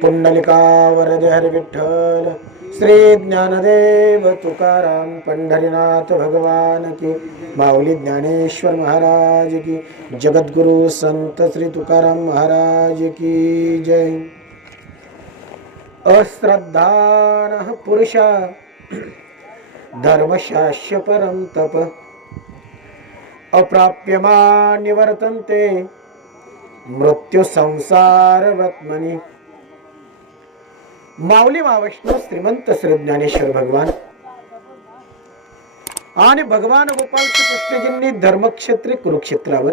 पुंडलिकावरद हरि विठ्ठल श्री ज्ञानदेव तुकाराम पंढरीनाथ भगवान की, माऊली ज्ञानेश्वर महाराज की, जगद्गुरु संत श्री तुकाराम महाराज की जय। अश्रद्धानः पुरुषा धर्मशास्य परं तप, अप्राप्यमा निवर्तन्ते मृत्यु संसार वत्मनि। माऊली महावैष्णव श्रीमंत श्री ज्ञानेश्वर भगवान आणि भगवान गोपाल श्रीकृष्णजींनी धर्मक्षेत्री कुरुक्षेत्रावर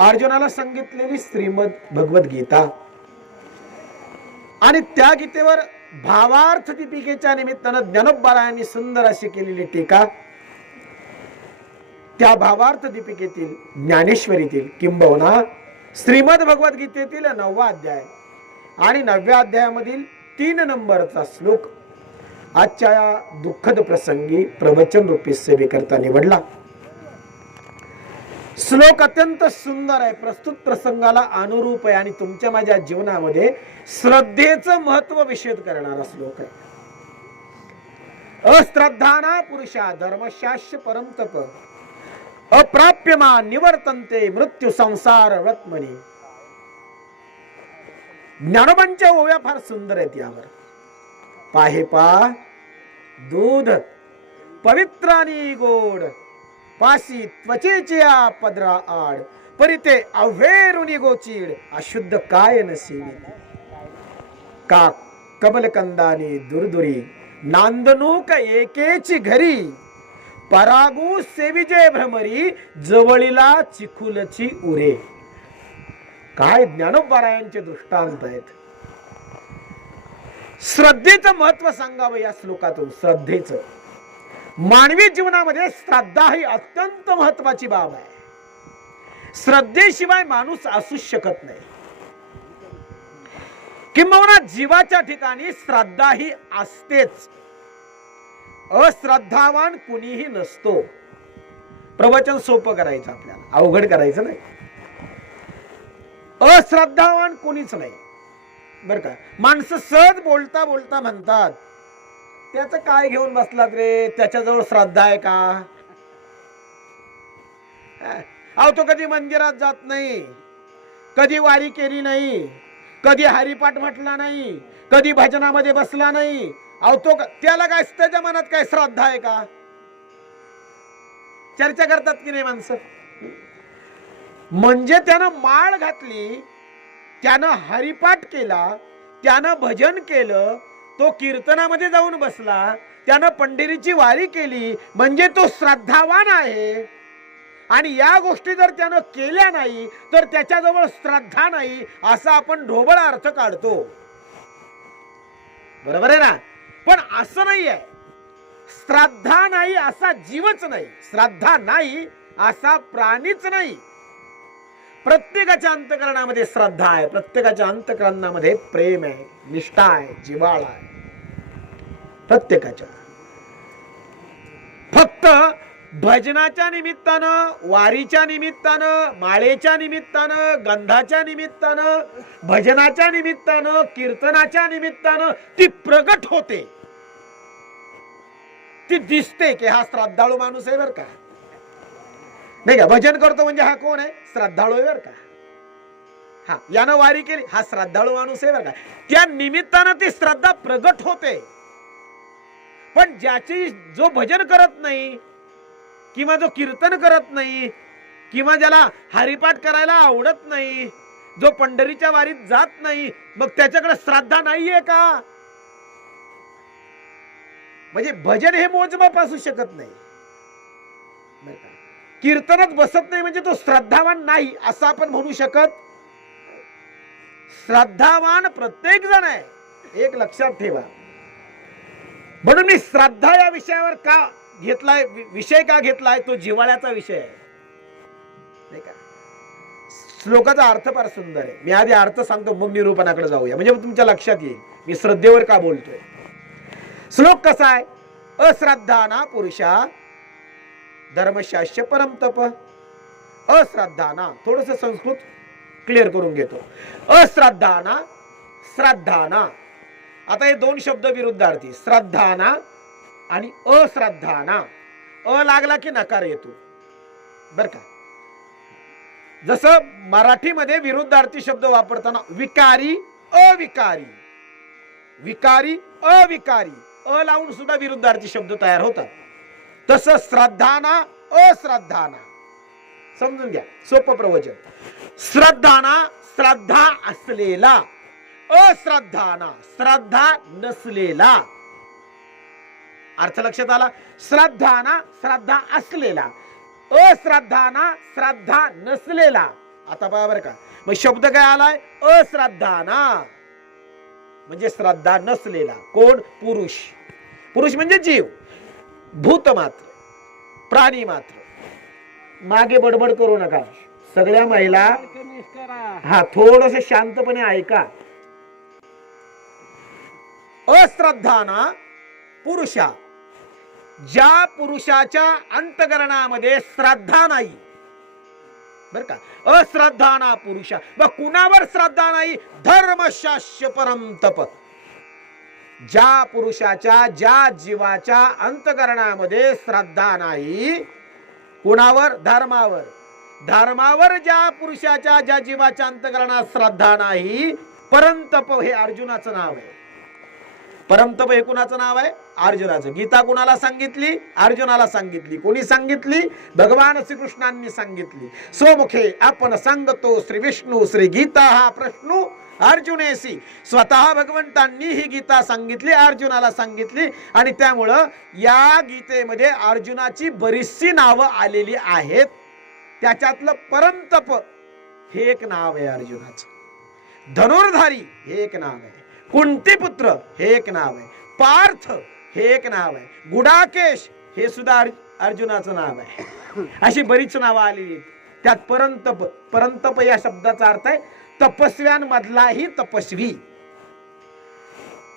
अर्जुनाला सांगितलेली श्रीमद भगवद गीता आणि त्या गीतेवर भावार्थ दीपिकेच्या निमित्तानं ज्ञानोबारायांनी सुंदर अशी केलेली टीका, त्या भावार्थ दीपिकेतील ज्ञानेश्वरीतील किंबहुना श्रीमद भगवद्गीतेतील 9वा अध्याय आणि 9व्या अध्यायामधील 3 नंबरचा श्लोक आजच्या या दुःखद प्रसंगी प्रवचन रूपी सेवेकरता निवडला। श्लोक अत्यंत सुंदर आहे, प्रस्तुत प्रसंगाला अनुरूप आहे आणि तुमच्या माझ्या जीवनामध्ये श्रद्धेचं महत्व विशद करणारा श्लोक आहे। अश्रद्धाना पुरुषा धर्मशास्य परम तप, अप्राप्यमा निवर्तन्ते मृत्यू संसार वत्मनि। ज्ञानोबांच्या ओव्या फार सुंदर आहेत। यावर पाहे पा दूध पवित्र आणि गोड, पासी त्वचेच्या पदरा आड, परिते अवेरुनी गोचीड, अशुद्ध काय नसेवी का कमलकंदानी दुरदुरी, नांदणूक एकेची घरी, परागू सेविजे भ्रमरी, जवळीला चिखुलची उरे। काय ज्ञानोबारायांचे दृष्टांत आहेत। श्रद्धेचं महत्व सांगावं या श्लोकातून। श्रद्धेचं मानवी जीवनामध्ये श्रद्धा ही अत्यंत महत्वाची बाब आहे। श्रद्धेशिवाय माणूस असू शकत नाही, किंबहुना जीवाच्या ठिकाणी श्रद्धा ही असतेच। अश्रद्धावान कुणीही नसतो। प्रवचन सोपं करायचं आपल्याला, अवघड करायचं नाही। अश्रद्धावान कोणीच नाही बर का। माणसं सहज बोलता बोलता म्हणतात, त्याचं काय घेऊन बसलात रे, त्याच्याजवळ श्रद्धा आहे का? अहो तो कधी मंदिरात जात नाही, कधी वारी केली नाही, कधी हरिपाठ म्हटला नाही, कधी भजनामध्ये बसला नाही। अहो तो त्याला काय, त्याच्या मनात काय श्रद्धा आहे का? चर्चा करतात की नाही माणसं? म्हणजे त्यानं माळ घातली, त्यानं हरिपाठ केला, त्यानं भजन केलं, तो कीर्तनामध्ये जाऊन बसला, त्यानं पंढरीची वारी केली, म्हणजे तो श्रद्धावान आहे। आणि या गोष्टी जर त्यानं केल्या नाही तर त्याच्याजवळ श्रद्धा नाही असा आपण ढोबळ अर्थ काढतो, बरोबर आहे ना? पण असं नाही आहे। श्रद्धा नाही असा जीवच नाही, श्रद्धा नाही असा प्राणीच नाही। प्रत्येकाच्या अंतःकरणामध्ये श्रद्धा आहे, प्रत्येकाच्या अंतःकरणामध्ये प्रेम आहे, निष्ठा आहे, जिव्हाळा आहे प्रत्येकाच्या। फक्त भजनाच्या निमित्तानं, वारीच्या निमित्तानं, माळेच्या निमित्तानं, गंधाच्या निमित्तानं, भजनाच्या निमित्तानं, कीर्तनाच्या निमित्तानं ती प्रगट होते, ती दिसते की हा श्रद्धाळू माणूस आहे बरं का। नाही का, भजन करतो म्हणजे हा कोण आहे? श्रद्धाळू आहे बरं का। हा, यानं वारी केली, हा श्रद्धाळू माणूस आहे बरं का। त्या निमित्तानं ती श्रद्धा प्रगट होते। पण ज्याची, जो भजन करत नाही किंवा जो कीर्तन करत नाही किंवा ज्याला हरिपाठ करायला आवडत नाही, जो पंढरीच्या वारीत जात नाही, मग त्याच्याकडे श्रद्धा नाहीये का? म्हणजे भजन हे मोजमाप असू शकत नाही, कीर्तनात बसत नाही म्हणजे तो श्रद्धावान नाही असं आपण म्हणू शकत। श्रद्धावान प्रत्येक जण आहे, एक लक्षात ठेवा। म्हणून मी श्रद्धा या विषयावर का घेतलाय, विषय का घेतलाय, तो जिव्हाळ्याचा विषय आहे नाही का। श्लोकाचा अर्थ फार सुंदर आहे, मी आधी अर्थ सांगतो मग निरूपणाकडे जाऊया, म्हणजे तुमच्या लक्षात येईल मी श्रद्धेवर का बोलतोय। श्लोक कसा आहे? अश्रद्धाना पुरुषा धर्मशास्य परम तप। अश्रद्धाना, थोडस संस्कृत क्लिअर करून घेतो। अश्रद्धाना श्रद्धाना. आता हे दोन शब्द विरुद्धार्थी, श्रद्धाना आणि अश्रद्धाना. अ लागला की नकार येतो बर का. जसं मराठीमध्ये विरुद्धार्थी शब्द वापरताना विकारी अविकारी, विकारी अविकारी, अ लावून सुद्धा विरुद्धार्थी शब्द तयार होतात. तसं श्रद्धाना अश्रद्धाना. समजून घ्या, सोपं प्रवचन. श्रद्धाना श्रद्धा असलेला, अश्रद्धाना श्रद्धा नसलेला. अर्थ लक्षात आला. श्रद्धाना श्रद्धा असलेला, अश्रद्धाना श्रद्धा नसलेला. आता पहा बरं का, मग शब्द काय आलाय? अश्रद्धाना म्हणजे श्रद्धा नसलेला. कोण? पुरुष. पुरुष म्हणजे जीव, भूत मात्र, प्राणी मात्र. मागे बडबड करू नका सगळ्या महिला. हा, थोडस शांतपणे ऐका. अश्रद्धाना पुरुषा, ज्या पुरुषाच्या अंतकरणामध्ये श्रद्धा नाही बर का. अश्रद्धाना पुरुषा. मग कुणावर श्रद्धा नाही? धर्मशास्त्र परम तप. ज्या पुरुषाच्या, ज्या जीवाच्या अंतकरणामध्ये श्रद्धा नाही, कुणावर? धर्मावर. धर्मावर ज्या पुरुषाच्या, ज्या जीवाच्या अंतकरणात श्रद्धा नाही, परंतप हे अर्जुनाचं नाव आहे. परमतप हे कुणाचं नाव आहे? अर्जुनाचं. गीता कुणाला सांगितली? अर्जुनाला सांगितली. कोणी सांगितली? भगवान श्रीकृष्णांनी सांगितली. स्वमुखे आपण सांगतो श्री विष्णू श्री गीता हा प्रश्न अर्जुनेसी. स्वतः भगवंतांनी ही गीता सांगितली, अर्जुनाला सांगितली. आणि त्यामुळं या गीतेमध्ये अर्जुनाची बरीचशी नावं आलेली आहेत. त्याच्यातलं परमतप हे एक नाव आहे अर्जुनाचं. धनुर्धारी हे एक नाव आहे. कुंतीपुत्र हे एक नाव आहे. पार्थ हे एक नाव आहे. गुडाकेश हे सुद्धा अर्जुनाचं नाव आहे. अशी बरीच नावं आलेली आहेत. त्यात परंतप, परंतप या शब्दाचा अर्थ आहे तपस्व्यांमधलाही तपस्वी,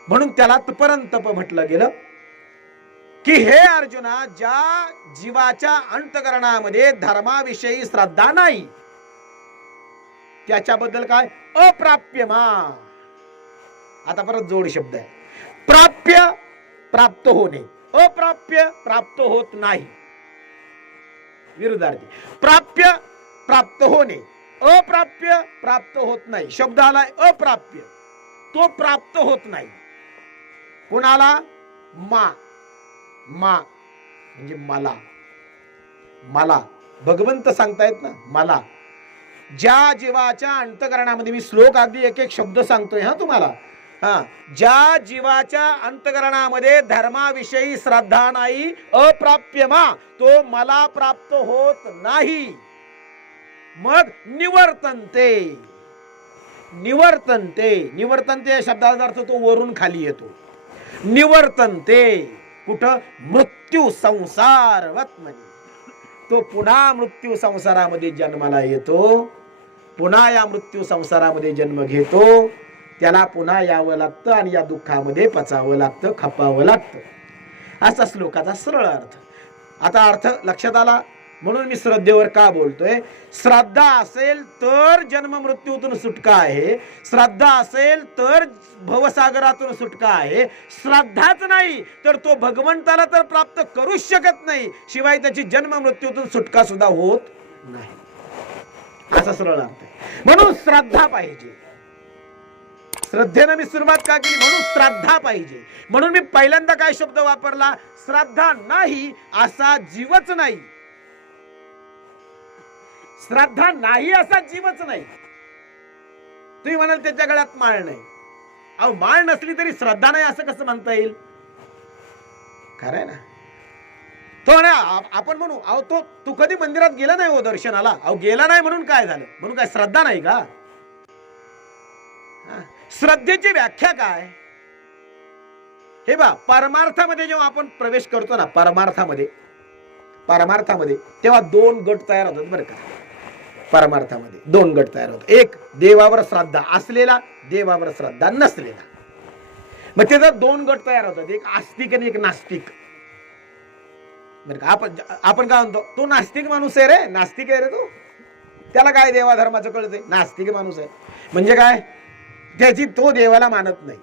म्हणून त्याला परंतप म्हटलं गेलं. की हे अर्जुना, ज्या जीवाच्या अंतकरणामध्ये धर्माविषयी श्रद्धा नाही, त्याच्याबद्दल काय? अप्राप्यमा. आता परत जोड शब्द आहे. प्राप्य प्राप्त होणे, अप्राप्य प्राप्त होत नाही. विरुद्धार्थी. प्राप्य प्राप्त होणे, अप्राप्य प्राप्त होत नाही. शब्द आलाय अप्राप्य, तो प्राप्त होत नाही. कोणाला? मा. मा म्हणजे मला. मला भगवंत सांगतायत ना, मला. ज्या जीवाच्या अंतकरणामध्ये, मी श्लोक अगदी एक एक शब्द सांगतोय हा तुम्हाला. हा, ज्या जीवाच्या अंतकरणामध्ये धर्माविषयी श्रद्धा नाही, अप्राप्यमा, तो मला प्राप्त होत नाही. मग निवर्तन्ते. निवर्तन्ते, निवर्तन्ते या शब्दाचा अर्थ तो वरून खाली येतो. निवर्तन्ते कुठं? मृत्यू संसारवत्मनी. तो पुन्हा मृत्यू संसारामध्ये जन्माला येतो, पुन्हा या मृत्यू संसारामध्ये जन्म घेतो. त्याला पुन्हा यावं लागतं आणि या दुःखामध्ये पचावं लागतं, खपावं लागतं. असा श्लोकाचा सरळ अर्थ. आता अर्थ लक्षात आला. म्हणून मी श्रद्धेवर का बोलतोय? श्रद्धा असेल तर जन्म मृत्यूतून सुटका आहे. श्रद्धा असेल तर भवसागरातून सुटका आहे. श्रद्धाच नाही तर तो भगवंताला तर प्राप्त करूच शकत नाही, शिवाय त्याची जन्म मृत्यूतून सुटका सुद्धा होत नाही. असा सरळ अर्थ आहे. म्हणून श्रद्धा पाहिजे. श्रद्धेनं मी सुरुवात का केली? म्हणून श्रद्धा पाहिजे. म्हणून मी पहिल्यांदा काय शब्द वापरला? श्रद्धा नाही असा जीवच नाही. श्रद्धा नाही असा जीवच नाही. तुम्ही म्हणाल त्याच्या गळ्यात माळ नाही. अहो, माळ नसली तरी श्रद्धा नाही असं कसं म्हणता येईल? खरंय ना. तो आपण म्हणू, अहो तो तू कधी मंदिरात गेला नाही हो दर्शनाला. अहो गेला नाही म्हणून काय झालं? म्हणून काय श्रद्धा नाही का? श्रद्धेची व्याख्या काय? हे बा, परमार्थामध्ये जेव्हा आपण प्रवेश करतो ना, परमार्थामध्ये तेव्हा दोन गट तयार होतात बरं का. परमार्थामध्ये दोन गट तयार होतात. एक देवावर श्रद्धा असलेला, देवावर श्रद्धा नसलेला. मग त्याचा दोन गट तयार होतात, एक आस्तिक आणि एक नास्तिक. बरं का. आपण काय म्हणतो? तो नास्तिक माणूस आहे रे, नास्तिक आहे रे तो, त्याला काय देवा धर्माचं कळतंय, नास्तिक माणूस आहे. म्हणजे काय? त्याची तो देवाला मानत नाही,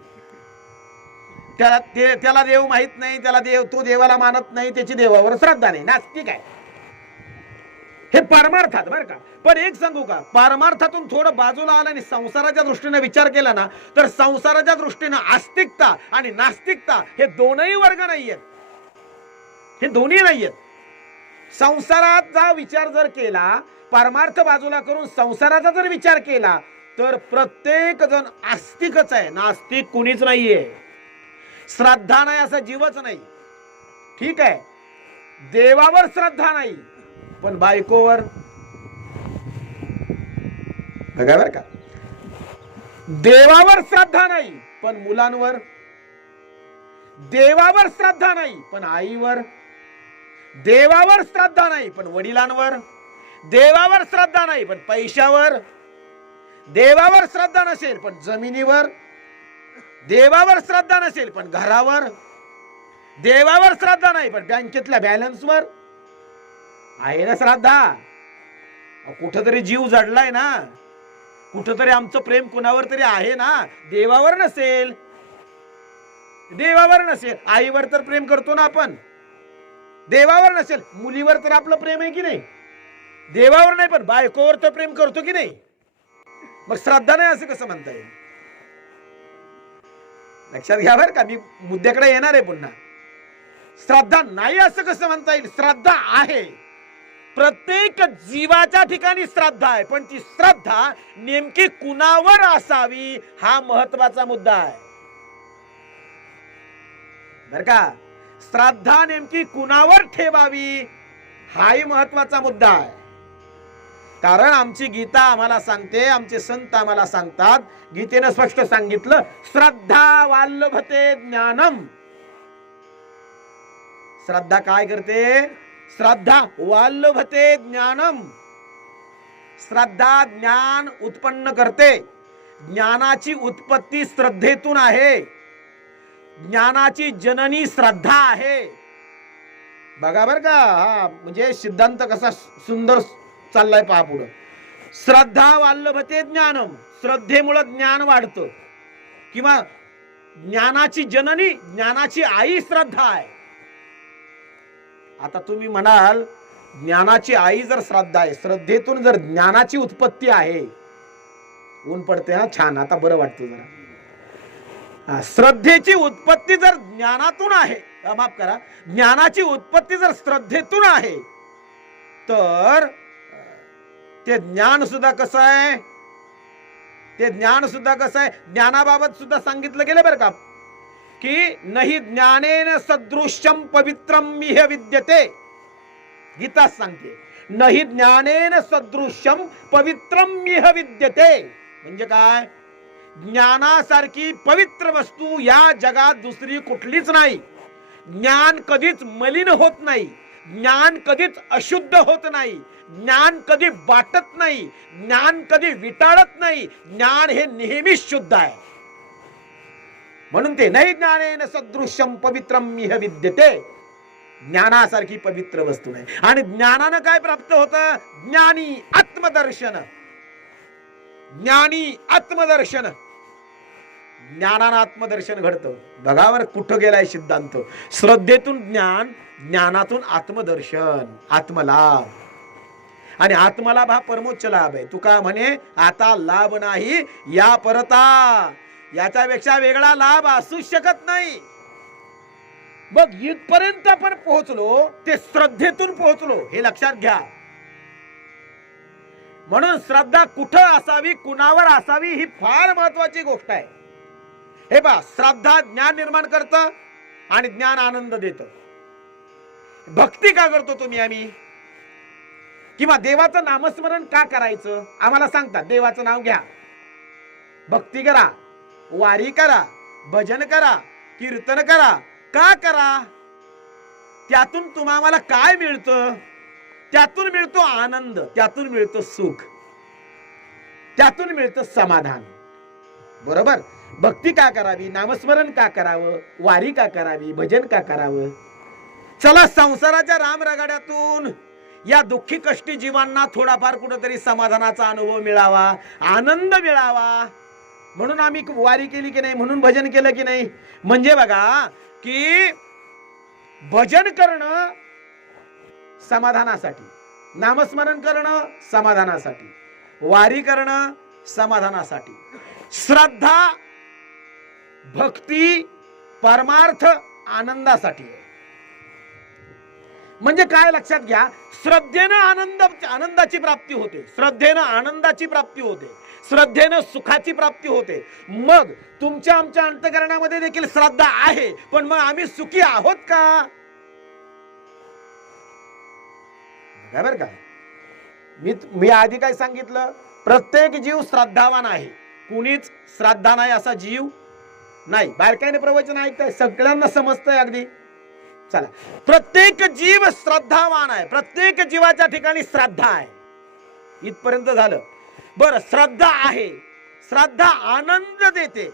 त्याला देव माहित नाही, तो देवाला मानत नाही, त्याची देवावर श्रद्धा नाही, नास्तिक आहे. हे परमार्थात बरं का. पण एक सांगू का, परमार्थातून थोडं बाजूला आलं आणि संसाराच्या दृष्टीने विचार केला ना, तर संसाराच्या दृष्टीने आस्तिकता आणि नास्तिकता हे दोनही वर्ग नाहीयेत, हे दोन्ही नाहीयेत. संसाराचा विचार जर केला, परमार्थ बाजूला करून संसाराचा जर विचार केला, तर प्रत्येक जण आस्तिकच आहे, नास्तिक कुणीच नाहीये. श्रद्धा नाही असा जीवच नाही. ठीक आहे, देवावर श्रद्धा नाही, पण बायकोवर बघा बर का. देवावर श्रद्धा नाही, पण मुलांवर. देवावर श्रद्धा नाही, पण आईवर. देवावर श्रद्धा नाही, पण वडिलांवर. देवावर श्रद्धा नाही, पण पैशावर. देवावर श्रद्धा नसेल, पण जमिनीवर. देवावर श्रद्धा नसेल, पण घरावर. देवावर श्रद्धा नाही, पण बँकेतल्या बॅलन्सवर. आहे ना श्रद्धा? कुठंतरी जीव जडलाय ना, कुठंतरी आमचं प्रेम कुणावर तरी आहे ना. देवावर नसेल, देवावर नसेल, आईवर तर प्रेम करतो ना आपण. देवावर नसेल, मुलीवर तर आपलं प्रेम आहे की नाही. देवावर नाही, पण बायकोवर तर प्रेम करतो की नाही. मग श्रद्धा नाही असं कसं म्हणता येईल? लक्षात घ्या बरं का, मी मुद्द्याकडे येणार आहे पुन्हा. श्रद्धा नाही असं कसं म्हणता येईल? श्रद्धा आहे, प्रत्येक जीवाच्या ठिकाणी श्रद्धा आहे, पण ती श्रद्धा नेमकी कुणावर असावी हा महत्वाचा मुद्दा आहे बर का. श्रद्धा नेमकी कुणावर ठेवावी हाही महत्वाचा मुद्दा आहे. कारण आमची गीता आम्हाला सांगते, आमचे संत आम्हाला सांगतात, गीतेनं स्पष्ट सांगितलं, श्रद्धा वाल्लभते ज्ञानम. श्रद्धा काय करते? श्रद्धा वाल्लभते ज्ञानम. श्रद्धा ज्ञान उत्पन्न करते. ज्ञानाची उत्पत्ती श्रद्धेतून आहे. ज्ञानाची जननी श्रद्धा आहे. बघा बर का, हा म्हणजे सिद्धांत कसा सुंदर चाललाय पहा पुढं. श्रद्धा वाल्लभते ज्ञानम, श्रद्धेमुळे ज्ञान वाढतं, किंवा ज्ञानाची जननी, ज्ञानाची आई श्रद्धा आहे. आता तुम्ही म्हणाल, ज्ञानाची आई जर श्रद्धा आहे, श्रद्धेतून जर ज्ञानाची उत्पत्ती आहे, ऊन पडते ना, छान, आता बरं वाटतं जरा. श्रद्धेची उत्पत्ती जर ज्ञानातून आहे, माफ करा, ज्ञानाची उत्पत्ती जर श्रद्धेतून आहे, तर ते ज्ञान सुद्धा कसं आहे? ते ज्ञान सुद्धा कसं आहे? ज्ञानाबाबत सुद्धा सांगितलं गेलं बरं का, की नाही ज्ञानेन सदृश्यम पवित्रम इह विद्यते. गीता सांगते, नाही ज्ञानेन सदृश्यम पवित्रम इह विद्यते. म्हणजे काय? ज्ञानासारखी पवित्र वस्तू या जगात दुसरी कुठलीच नाही. ज्ञान कधीच मलिन होत नाही, ज्ञान कधीच अशुद्ध होत नाही, ज्ञान कधी बाटत नाही, ज्ञान कधी विटाळत नाही. ज्ञान हे नेहमी शुद्ध आहे. म्हणून ते नाही ज्ञानेन सदृश्यम पवित्रम इह विद्यते. ज्ञानासारखी पवित्र वस्तू नाही. आणि ज्ञानानं काय प्राप्त होतं? ज्ञानी आत्मदर्शन. ज्ञानी आत्मदर्शन, ज्ञानानं आत्मदर्शन घडतं. बघावर कुठं गेलाय सिद्धांत. श्रद्धेतून ज्ञान, ज्ञानातून आत्मदर्शन, आत्मलाभ. आणि आत्मलाभ हा परमोच्च लाभ आहे. तुका म्हणे, आता लाभ नाही या परता, याच्यापेक्षा वेगळा लाभ असू शकत नाही. मग इथपर्यंत आपण पोहोचलो, ते श्रद्धेतून पोहोचलो, हे लक्षात घ्या. म्हणून श्रद्धा कुठं असावी, कुणावर असावी, ही फार महत्वाची गोष्ट आहे. हे पहा, श्रद्धा ज्ञान निर्माण करतं आणि ज्ञान आनंद देतं. भक्ती का करतो तुम्ही आम्ही? किंवा देवाचं नामस्मरण का करायचं? आम्हाला सांगतात, देवाचं नाव घ्या, भक्ती करा, वारी करा, भजन करा, कीर्तन करा. का करा? त्यातून तुम्हाला काय मिळतं? त्यातून मिळतो आनंद, त्यातून मिळतो सुख, त्यातून मिळतं समाधान. बरोबर? भक्ती का करावी? नामस्मरण का करावं? वारी का करावी? भजन का करावं? चला, संसाराच्या रामरगाड्यातून या दुःखी कष्टी जीवांना थोडाफार कुठेतरी समाधानाचा अनुभव मिळावा, आनंद मिळावा. म्हणून आम्ही वारी केली की नाही, म्हणून भजन केलं की नाही. म्हणजे बघा की भजन करणं समाधानासाठी, नामस्मरण करणं समाधानासाठी, वारी करणं समाधानासाठी, श्रद्धा भक्ती परमार्थ आनंदासाठी आहे. म्हणजे काय लक्षात घ्या, श्रद्धेनं आनंदाची प्राप्ती होते, श्रद्धेनं आनंदाची प्राप्ती होते, श्रद्धेनं सुखाची प्राप्ती होते. मग तुमच्या आमच्या अंतःकरणामध्ये देखील श्रद्धा आहे, पण मग आम्ही सुखी आहोत का? बरोबर का? मी आधी काय सांगितलं, प्रत्येक जीव श्रद्धावान आहे, कुणीच श्रद्धा नाही असा जीव नाही. बारकाईने प्रवचन ऐकताय, सगळ्यांना समजतंय अगदी. चला, प्रत्येक जीव श्रद्धावान आहे, प्रत्येक जीवाच्या ठिकाणी श्रद्धा आहे, इथपर्यंत झालं. बरं, श्रद्धा आहे, श्रद्धा आनंद देते,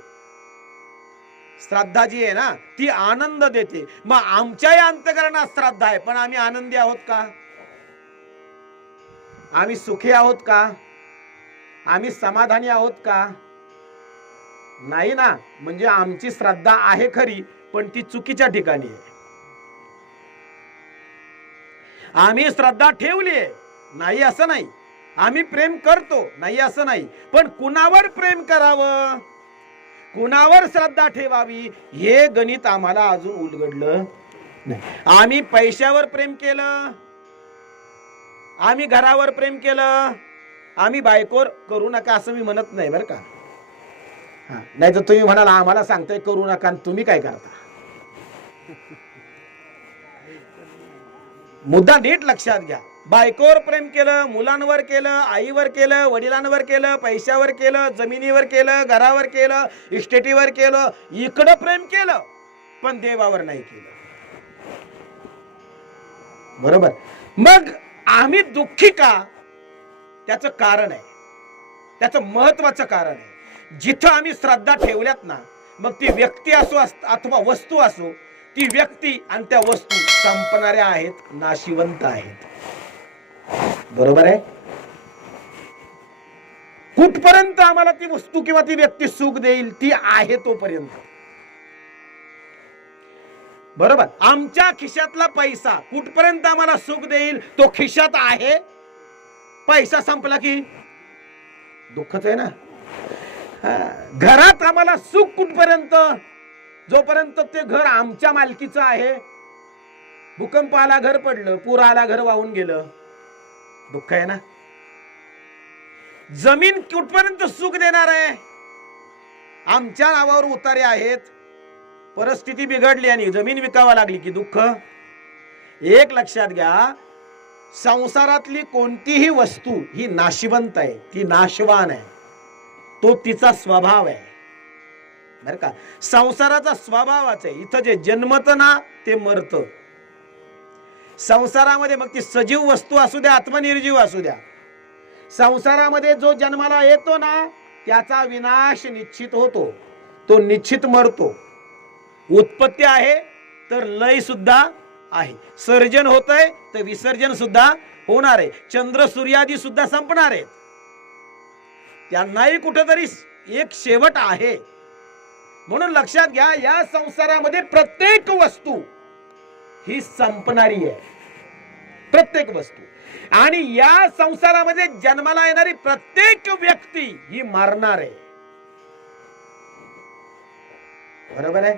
श्रद्धा जी आहे ना ती आनंद देते. मग आमच्याही अंतःकरणात श्रद्धा आहे, पण आम्ही आनंदी आहोत का? आम्ही सुखी आहोत का? आम्ही समाधानी आहोत का? नाही ना. म्हणजे आमची श्रद्धा आहे खरी, पण ती चुकीच्या ठिकाणी आहे. आम्ही श्रद्धा ठेवली नाही असं नाही, आम्ही प्रेम करतो नाही असं नाही, पण कुणावर प्रेम करावं, कुणावर श्रद्धा ठेवावी हे गणित आम्हाला अजून उलगडलं नाही. आम्ही पैशावर प्रेम केलं, आम्ही घरावर प्रेम केलं, आम्ही बायकोवर करू नका असं मी म्हणत नाही बरं का. नाही तर तुम्ही म्हणाल आम्हाला सांगताय करू नका, तुम्ही काय करता. मुद्दा नीट लक्षात घ्या. बायकोवर प्रेम केलं, मुलांवर केलं, आईवर केलं, वडिलांवर केलं, पैशावर केलं, जमिनीवर केलं, घरावर केलं, इस्टेटीवर केलं, इकडं प्रेम केलं, पण देवावर नाही केलं. बरोबर. मग आम्ही दुःखी का? त्याचं कारण आहे, त्याचं महत्वाचं कारण आहे. जिथं आम्ही श्रद्धा ठेवल्यात ना, मग ती व्यक्ती असो अथवा वस्तू असो, ती व्यक्ती आणि त्या वस्तू संपणाऱ्या आहेत, नाशिवंत आहेत. बरोबर आहे. कुठपर्यंत आम्हाला ती वस्तू किंवा ती व्यक्ती सुख देईल, ती आहे तोपर्यंत. बरोबर. आमच्या खिशातला पैसा कुठपर्यंत आम्हाला सुख देईल, तो खिशात आहे. पैसा संपला की दुःखच आहे ना. घरात आम्हाला सुख कुठपर्यंत, जोपर्यंत ते घर आमच्या मालकीचं आहे. भूकंप आला घर पडलं, पूर आला घर वाहून गेलं, दुःख आहे ना. जमीन कुठपर्यंत सुख देणार आहे? आमच्या नावावर उतारे आहेत, परिस्थिती बिघडली आणि जमीन विकावा लागली की दुःख. एक लक्षात घ्या, संसारातली कोणतीही वस्तू ही नाशिवंत आहे, ती नाशवान आहे, तो तिचा स्वभाव आहे. बर का. संसाराचा स्वभावच आहे. इथं जे जन्मत ना ते मरत. संसारामध्ये मग ती सजीव वस्तू असू द्या अथवा निर्जीव असू द्या, संसारामध्ये जो जन्माला येतो ना त्याचा विनाश निश्चित होतो, तो निश्चित मरतो. उत्पत्ती आहे तर लय सुद्धा आहे, सर्जन होतंय तर विसर्जन सुद्धा होणार आहे. चंद्र सूर्यादी सुद्धा संपणार आहेत, त्यांनाही कुठेतरी एक शेवट आहे. म्हणून लक्षात घ्या, या संसारामध्ये प्रत्येक वस्तू ही संपणारी आहे, प्रत्येक वस्तू. आणि या संसारामध्ये जन्माला येणारी प्रत्येक व्यक्ती ही मरणार आहे. बरोबर आहे.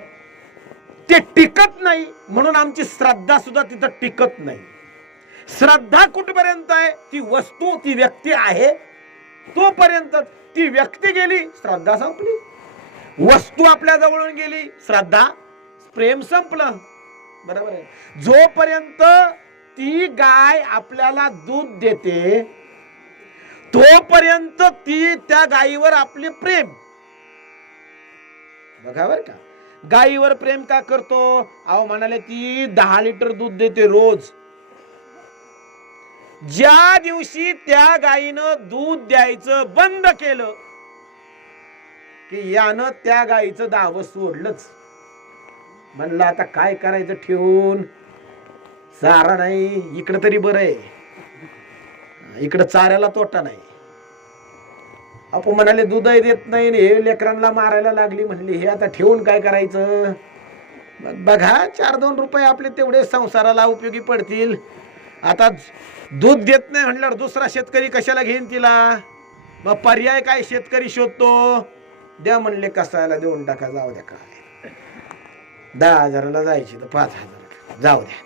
ते टिकत नाही, म्हणून आमची श्रद्धा सुद्धा तिथं टिकत नाही. श्रद्धा कुठपर्यंत आहे? ती वस्तू ती व्यक्ती आहे तोपर्यंत. ती व्यक्ती गेली, श्रद्धा संपली. वस्तू आपल्या जवळून गेली, श्रद्धा, प्रेम संपलं. बरोबर आहे. जोपर्यंत ती गाय आपल्याला दूध देते तोपर्यंत ती त्या गायीवर आपले प्रेम. बघा बर का, गायीवर प्रेम का करतो? अहो म्हणाले ती 10 लिटर दूध देते रोज. ज्या दिवशी त्या गायीनं दूध द्यायचं बंद केलं की यानं त्या गायीचं दाव सोडलंच. म्हणलं आता काय करायचं ठेवून, चारा नाही, इकडं तरी बरं आहे, इकडं चाऱ्याला तोटा नाही. आपण म्हणाले दूधही देत नाही, हे लेकरांना मारायला लागली म्हणली, हे आता ठेवून काय करायचं? बघा 4-2 रुपये आपले तेवढे संसाराला उपयोगी पडतील. आता दूध देत नाही म्हणल्यावर दुसरा शेतकरी कशाला घेईन तिला? मग पर्याय काय शेतकरी शोधतो? द्या म्हणले कसायला देऊन टाका, जाऊ द्या, काय 10,000ला जायची तर 5,000 जाऊ द्या,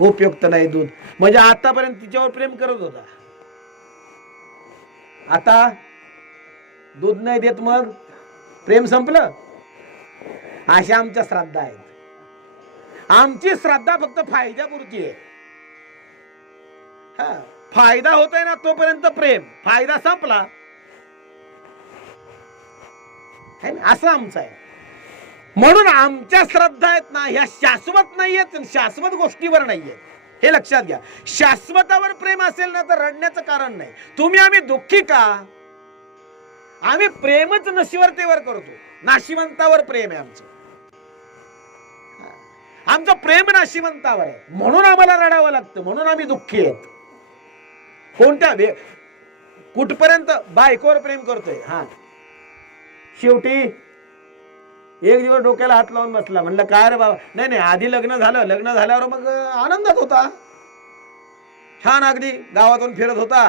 उपयुक्त नाही दूध. म्हणजे आतापर्यंत तिच्यावर प्रेम करत होता, आता दूध नाही देत मग प्रेम संपलं. अशा आमच्या श्रद्धा आहेत. आमची श्रद्धा फक्त फायद्यापुरती आहे. हा, फायदा होतोय ना तोपर्यंत प्रेम, फायदा संपला असं आमचं आहे. म्हणून आमच्या श्रद्धा आहेत ना, ह्या शाश्वत नाहीयेत, शाश्वत गोष्टीवर नाहीयेत, हे लक्षात घ्या. शाश्वतावर प्रेम असेल ना तर रडण्याचं कारण नाही. तुम्ही आम्ही दुःखी का? आम्ही प्रेमच नशिवतेवर करतो, नाशिवंतावर प्रेम आहे आमचं. आमचं प्रेम नाशिवंतावर आहे, म्हणून आम्हाला रडावं लागतं, म्हणून आम्ही दुःखी आहेत. कोणत्या कुठपर्यंत बायकोवर प्रेम करतोय. हा, शेवटी एक दिवस डोक्याला हात लावून बसला, म्हणलं काय रे बाबा? नाही नाही, आधी लग्न झालं, लग्न झाल्यावर मग आनंदात होता, छान अगदी गावातून फिरत होता.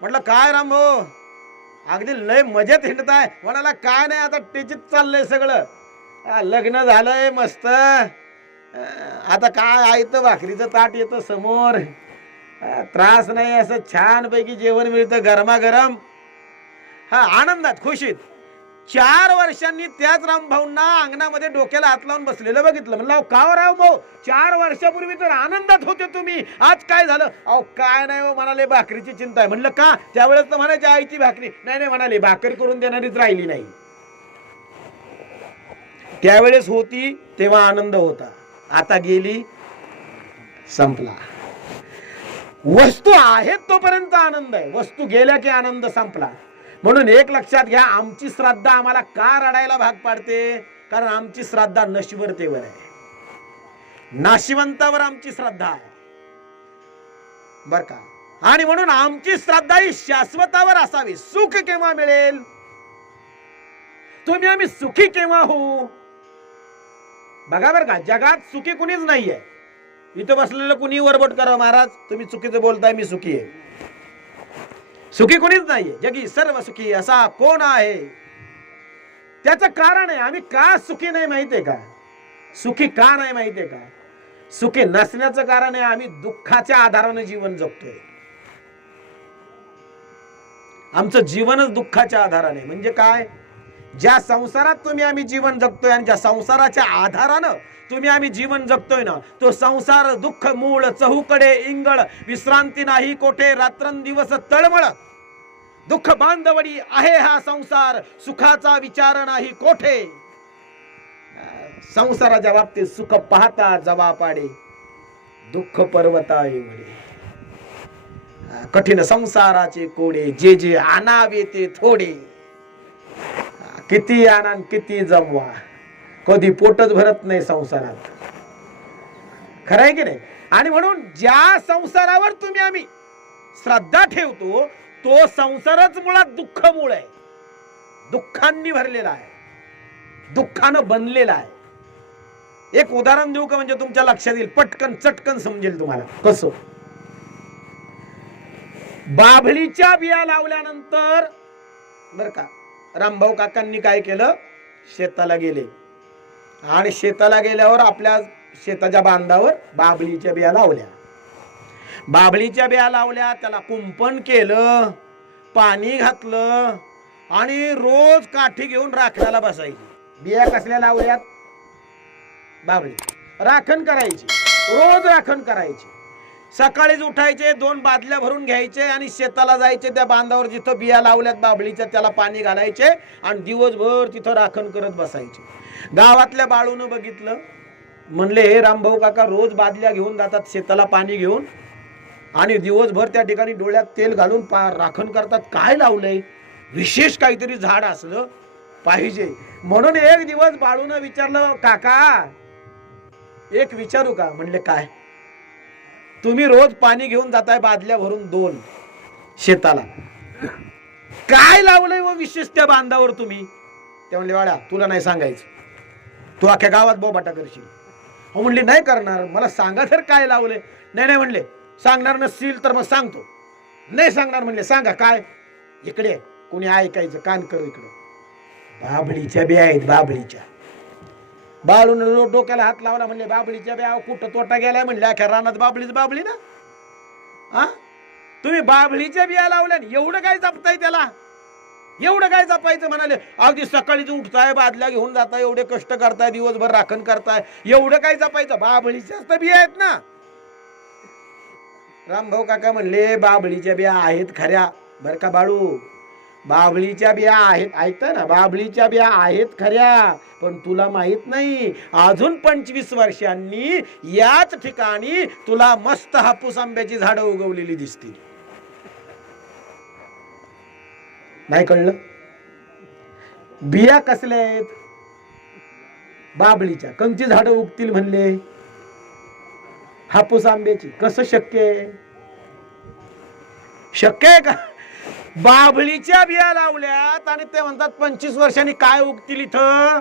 म्हटलं काय राम भाऊ, अगदी लय मजेत हिंडताय? म्हणाला काय नाही, आता टेचित चाललंय सगळं, लग्न झालंय मस्त, आता काय आयतं भाकरीचं ताट येतं समोर, त्रास नाही, असं छान पैकी जेवण मिळतं गरमागरम. हा, आनंदात खुशीत. 4 वर्षांनी त्याच रामभाऊंना अंगणामध्ये डोक्याला हात लावून बसलेलं बघितलं. म्हणलं का राव भाऊ, 4 वर्षापूर्वी तर आनंदात होते तुम्ही, आज काय झालं? अहो काय नाही हो, म्हणाले भाकरीची चिंता आहे. म्हणलं का? त्यावेळेस तर म्हणायचे आईची भाकरी. नाही नाही म्हणाले, भाकरी करून देणारीच राहिली नाही. त्यावेळेस होती तेव्हा आनंद होता, आता गेली, संपला. वस्तू आहेत तोपर्यंत आनंद आहे, वस्तू गेल्या की आनंद संपला. म्हणून एक लक्षात घ्या, आमची श्रद्धा आम्हाला का रडायला भाग पाडते? कारण आमची श्रद्धा नशिवतेवर आहे, नाशिवंतावर आमची श्रद्धा आहे, बर का. आणि म्हणून आमची श्रद्धा ही शाश्वतावर असावी. सुख केव्हा मिळेल? तुम्ही आम्ही सुखी केव्हा होऊ? बघा बर का, जगात सुखी कुणीच नाहीये. इथं बसलेलं कुणी वरबट करा, महाराज तुम्ही चुकीचं बोलताय, मी सुखी आहे. सुखी कोणीच नाहीये, जगी सर्व सुखी असा कोण आहे? त्याचं कारण आहे, आम्ही का सुखी नाही माहितीये का? सुखी का नाही माहितीये का? सुखी नसण्याचं कारण आहे, आम्ही दुःखाच्या आधाराने जीवन जगतोय. आमचं जीवनच दुःखाच्या आधाराने. म्हणजे काय? ज्या संसारात तुम्ही आम्ही जीवन जगतोय आणि ज्या संसाराच्या आधारानं तुम्ही आम्ही जीवन जगतोय ना, तो संसार दुःख मूळ, चहूकडे इंगळ, विश्रांती नाही कोठे, रात्रंदिवस तळमळ, दुःख बांधवडी आहे हा संसार, सुखाचा विचार नाही कोठे. संसाराच्या बाबतीत सुख पाहता जवा पाडे, दुःख पर्वता एवढे. कठीण संसाराचे कोडे, जे जे आणावे ते थोडे, किती आणा किती जमवा, कधी पोटच भरत नाही संसारात. खरं आहे की नाही? आणि म्हणून ज्या संसारावर तुम्ही आम्ही श्रद्धा ठेवतो तो संसारच मुळात दुःख मूळ आहे, दुःखांनी भरलेला आहे, दुःखानं बनलेला आहे. एक उदाहरण देऊ का? म्हणजे तुमच्या लक्षात येईल, पटकन चटकन समजेल तुम्हाला. कसं? बाभळीच्या बिया लावल्यानंतर बर का, रामभाऊ काकांनी काय केलं? शेताला गेले आणि शेताला गेल्यावर आपल्या शेताच्या बांधावर बाभळीच्या बिया लावल्या. बाभळीच्या बिया लावल्या, त्याला कुंपण केलं, पाणी घातलं आणि रोज काठी घेऊन राखणाला बसायची. बिया कसल्या लावल्यात? बाभळी. राखण करायची, रोज राखण करायची. सकाळीच उठायचे, 2 बादल्या भरून घ्यायचे आणि शेताला जायचे. त्या बांधावर जिथं बिया लावल्यात बाभळीच्या त्याला पाणी घालायचे आणि दिवसभर तिथं राखण करत बसायचे. गावातल्या बाळूनं बघितलं, म्हणले हे रामभाऊ काका रोज बादल्या घेऊन जातात शेताला पाणी घेऊन आणि दिवसभर त्या ठिकाणी डोळ्यात तेल घालून राखण करतात, काय लावलंय? विशेष काहीतरी झाड असलं पाहिजे. म्हणून एक दिवस बाळूनं विचारलं, काका एक विचारू का? म्हणले काय? तुम्ही रोज पाणी घेऊन जाताय बादल्या भरून 2 शेताला, काय लावलंय व विशेष त्या बांधावर तुम्ही? ते म्हणले वाड्या तुला नाही सांगायचं, तू अख्ख्या गावात बोबाटा करशील. हो म्हणले नाही करणार, मला सांगा तर काय लावलंय. नाही नाही म्हणले, सांगणार नसतील तर मग सांगतो. नाही सांगणार म्हणले, सांगा काय. इकडे कोणी ऐकायचं कान करू इकडे. बाबळीच्या बिया आहेत, बाबळीच्या. बाळून डोक्याला हात लावला, म्हणले बाबळीच्या बिया कुठं तोटा गेलाय म्हणले, अख्या रानात बाबळीच बाबळी ना. हा तुम्ही बाबळीच्या बिया लावल्या, एवढं काय जपताय त्याला, एवढं काय जपायचं म्हणाले. अगदी सकाळीच उठताय, बादल्या घेऊन जाताय, एवढे कष्ट करताय, दिवसभर राखण करताय, एवढं काय जपायचं. बाबळीच्याच तर बिया आहेत ना. रामभाऊ काका म्हणले बाबळीच्या बिया आहेत खऱ्या बर का बाळू, बाबळीच्या बिया आहेत, ऐकताय ना, बाबळीच्या बिया आहेत खऱ्या, पण तुला माहित नाही अजून 25 वर्षांनी याच ठिकाणी तुला मस्त हापूस आंब्याची झाडं उगवलेली दिसतील. नाही कळलं? बिया कसल्या आहेत? बाबळीच्या. कंची झाडं उगतील म्हणले? हापूस आंब्याची. कसं शक्य आहे? शक्य आहे का? बाबळीच्या बिया लावल्यात आणि ते म्हणतात 25 वर्षांनी काय उगतील इथं?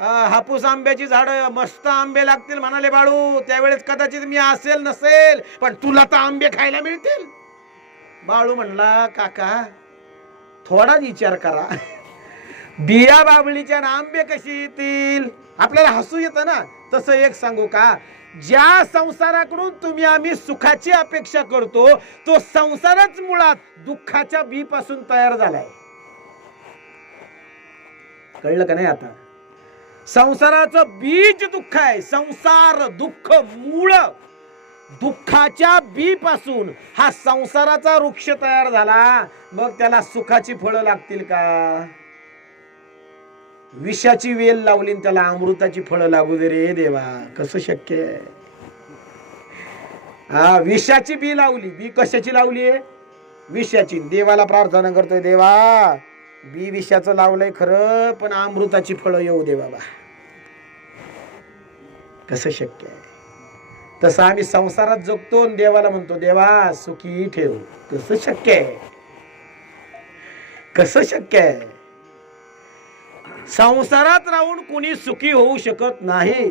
हापूस आंब्याची झाडं, मस्त आंबे लागतील म्हणाले बाळू. त्यावेळेस कदाचित मी असेल नसेल, पण तुला तर आंबे खायला मिळतील. बाळू म्हणला काका थोडाच विचार करा, बिया बाबळीच्या आंबे कशी येतील? आपल्याला हसू येतं ना. तसं एक सांगू का, ज्या संसाराकडून तुम्ही आम्ही सुखाची अपेक्षा करतो, तो संसारच मुळात दुःखाच्या बी पासून तयार झालाय. कळलं का नाही? आता संसाराचं बीज दुःख आहे. संसार दुःख मूळ दुःखाच्या बी पासून हा संसाराचा वृक्ष तयार झाला. मग त्याला सुखाची फळं लागतील का? विषाची वेल लावली त्याला अमृताची फळं लागू दे रे देवा, कसं शक्य आहे? विषाची बी लावली. बी कशाची लावली आहे? विषाची. देवाला प्रार्थना करतोय, देवा बी विषाचं लावलंय खरं, पण अमृताची फळं येऊ दे बाबा. कसं शक्य आहे? तसं आम्ही संसारात जगतो आणि देवाला म्हणतो देवा सुखी ठेव. कसं शक्य आहे? कसं शक्य आहे? संसारात राहून कुणी सुखी होऊ शकत नाही.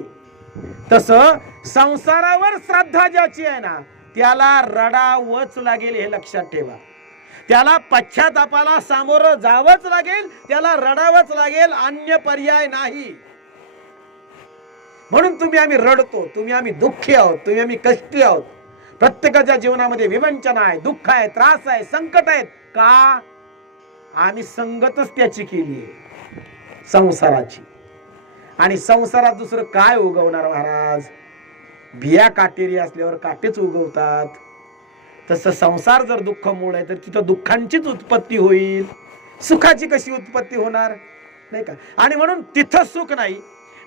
तसं संसारावर श्रद्धा ज्याची आहे ना, त्याला रडावंच लागेल, हे लक्षात ठेवा. त्याला पश्चातापाला सामोरं जावंच लागेल, त्याला रडावंच लागेल, अन्य पर्याय नाही. म्हणून तुम्ही आम्ही रडतो, तुम्ही आम्ही दुःखी आहोत, तुम्ही आम्ही कष्टी आहोत. प्रत्येकाच्या जीवनामध्ये विवंचना आहे, दुःख आहे, त्रास आहे, संकट आहेत. का? आम्ही संगतच त्याची केली आहे, संसाराची. आणि संसारात दुसरं काय उगवणार महाराज? बिया काटेरी असल्यावर काटेच उगवतात. तसं संसार जर दुःख मूळ आहे तर तिथं दुःखांचीच उत्पत्ती होईल, सुखाची कशी उत्पत्ती होणार? नाही का? आणि म्हणून तिथं सुख नाही.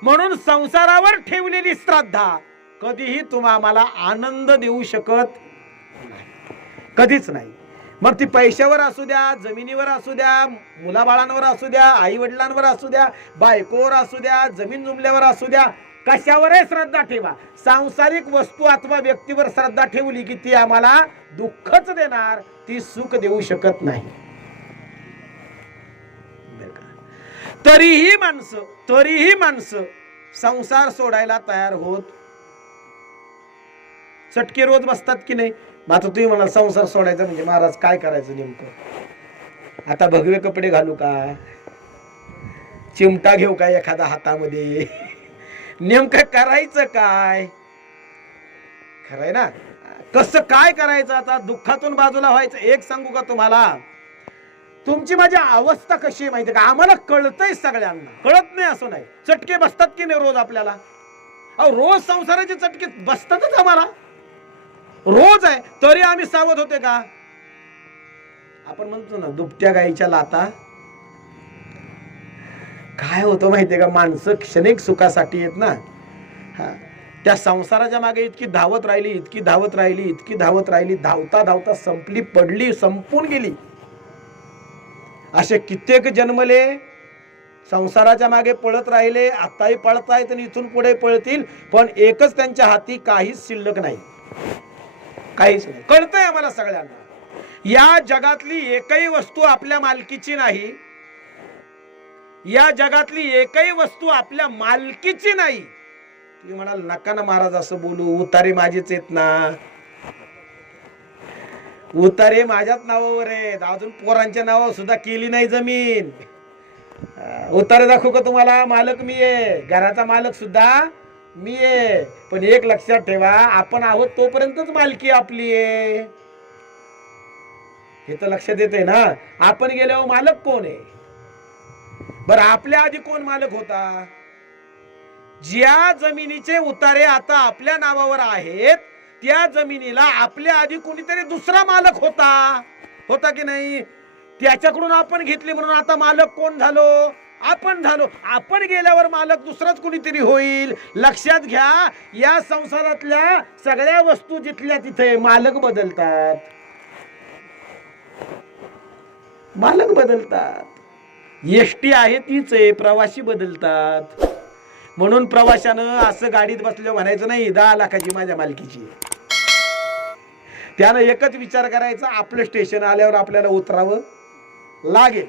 म्हणून संसारावर ठेवलेली श्रद्धा कधीही तुम्हाला आनंद देऊ शकत नाही, कधीच नाही. मग ती पैशावर असू द्या, जमिनीवर असू द्या, मुलाबाळांवर असू द्या, आई वडिलांवर असू द्या, बायकोवर असू द्या, जमीन जुमल्यावर असू द्या, कशावरही श्रद्धा ठेवा. सांसारिक वस्तू अथवा व्यक्तीवर श्रद्धा ठेवली की ती आम्हाला दुःखच देणार, ती सुख देऊ शकत नाही. तरीही माणसं संसार सोडायला तयार होत. चटके रोज बसतात की नाही? मग आता तुम्ही म्हणाल संसार सोडायचा म्हणजे महाराज काय करायचं नेमकं? आता भगवे कपडे घालू का? चिमटा घेऊ का एखादा हातामध्ये? नेमकं करायचं काय? खरंय ना? कसं काय करायचं? आता दुःखातून बाजूला व्हायचं. एक सांगू का तुम्हाला, तुमची माझी अवस्था कशी आहे माहिती का? आम्हाला कळतंय, सगळ्यांना कळत नाही असं नाही. चटके बसतात की नाही रोज आपल्याला? अहो रोज संसाराचे चटके बसतातच आम्हाला, रोज आहे. तरी आम्ही सावध होते का? आपण म्हणतो ना दुभत्या गाईच्या लाता. काय होतं माहितीये का? माणसं क्षणिक सुखासाठी येत ना, त्या संसाराच्या मागे इतकी धावत राहिली, इतकी धावत राहिली, इतकी धावत राहिली, धावता धावता संपली, पडली, संपून गेली. असे कित्येक जन्मले, संसाराच्या मागे पळत राहिले, आताही पळतायत आणि इथून पुढे पळतील, पण एकच त्यांच्या हाती काहीच शिल्लक नाही, काहीच नाही. कळतंय आम्हाला सगळ्यांना. या जगातली एकही वस्तू आपल्या मालकीची नाही. या जगातली एकही वस्तू आपल्या मालकीची नाही. तुम्ही म्हणाल नका ना महाराज असं बोलू, उतारे माझेच आहेत ना. उतारे माझ्याच नावावर आहेत, अजून पोरांच्या नावावर सुद्धा केली नाही जमीन. उतारे दाखवू का तुम्हाला? मालक मी आहे, घराचा मालक सुद्धा मी आहे. पण एक लक्षात ठेवा, आपण आहोत तोपर्यंतच मालकी आपली आहे. हे तर लक्षात येते ना. आपण गेल्यावर मालक कोण आहे? बरं, आपल्या आधी कोण मालक होता? ज्या जमिनीचे उतारे आता आपल्या नावावर आहेत त्या जमिनीला आपल्या आधी कोणीतरी दुसरा मालक होता की नाही? त्याच्याकडून आपण घेतली म्हणून आता मालक कोण झालो? आपण झालो. आपण गेल्यावर मालक दुसराच कोणीतरी होईल. लक्षात घ्या, या संसारातल्या सगळ्या वस्तू जिथल्या तिथे मालक बदलतात. मालक बदलतात. एसटी आहे तीच आहे, प्रवासी बदलतात. म्हणून प्रवाशानं असं गाडीत बसलं म्हणायचं नाही 10 लाखाची माझ्या मालकीची. त्यानं एकच विचार करायचा, आपलं स्टेशन आल्यावर आपल्याला उतरावं लागेल.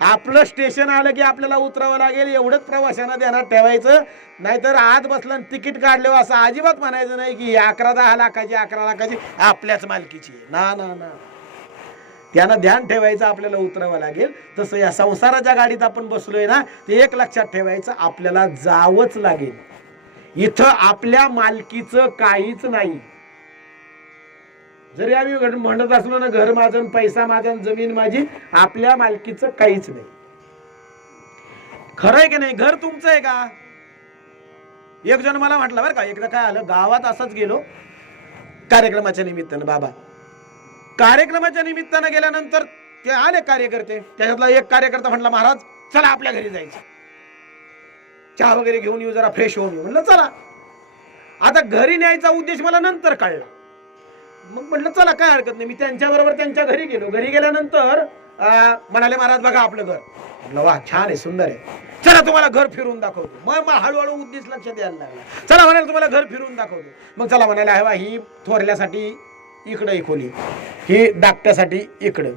आपलं स्टेशन आलं की आपल्याला उतरावं लागेल, एवढंच प्रवाशांना ध्यानात ठेवायचं. नाहीतर आत बसलं तिकीट काढल्यावर असं अजिबात म्हणायचं नाही की 11-10 लाखाची 11 लाखाची आपल्याच मालकीची. ना ना ना, त्यानं ध्यान ठेवायचं आपल्याला उतरावं लागेल. तसं या संसाराच्या गाडीत आपण बसलोय ना, ते एक लक्षात ठेवायचं, आपल्याला जावंच लागेल. इथं आपल्या मालकीचं काहीच नाही. जरी आम्ही म्हणत असलो ना घर माझं, पैसा माझा, जमीन माझी, आपल्या मालकीचं काहीच नाही. खरंय की नाही? घर तुमचं आहे का? एक जण मला म्हटलं बरं का, एकदा काय आलं, गावात असंच गेलो कार्यक्रमाच्या निमित्तानं. बाबा कार्यक्रमाच्या निमित्तानं गेल्यानंतर ते आले कार्यकर्ते. त्याच्यातला एक कार्यकर्ता म्हटला, महाराज चला आपल्या घरी जायचं, चहा वगैरे घेऊन येऊ, जरा फ्रेश होऊन येऊ. म्हणलं चला. आता घरी न्यायचा उद्देश मला नंतर कळला. मग म्हटलं चला काय हरकत नाही. मी त्यांच्याबरोबर त्यांच्या घरी गेलो. घरी गेल्यानंतर म्हणाले, महाराज बघा आपलं घर. म्हटलं वा, छान आहे, सुंदर आहे, चला तुम्हाला घर फिरून दाखवतो. मग हळूहळू उद्देश लक्षात यायला लागला. चला म्हणाले तुम्हाला घर फिरून दाखवतो. मग चला म्हणाले, हवा ही थोरल्यासाठी इकडं ही खोली, ही धाकट्यासाठी इकडं,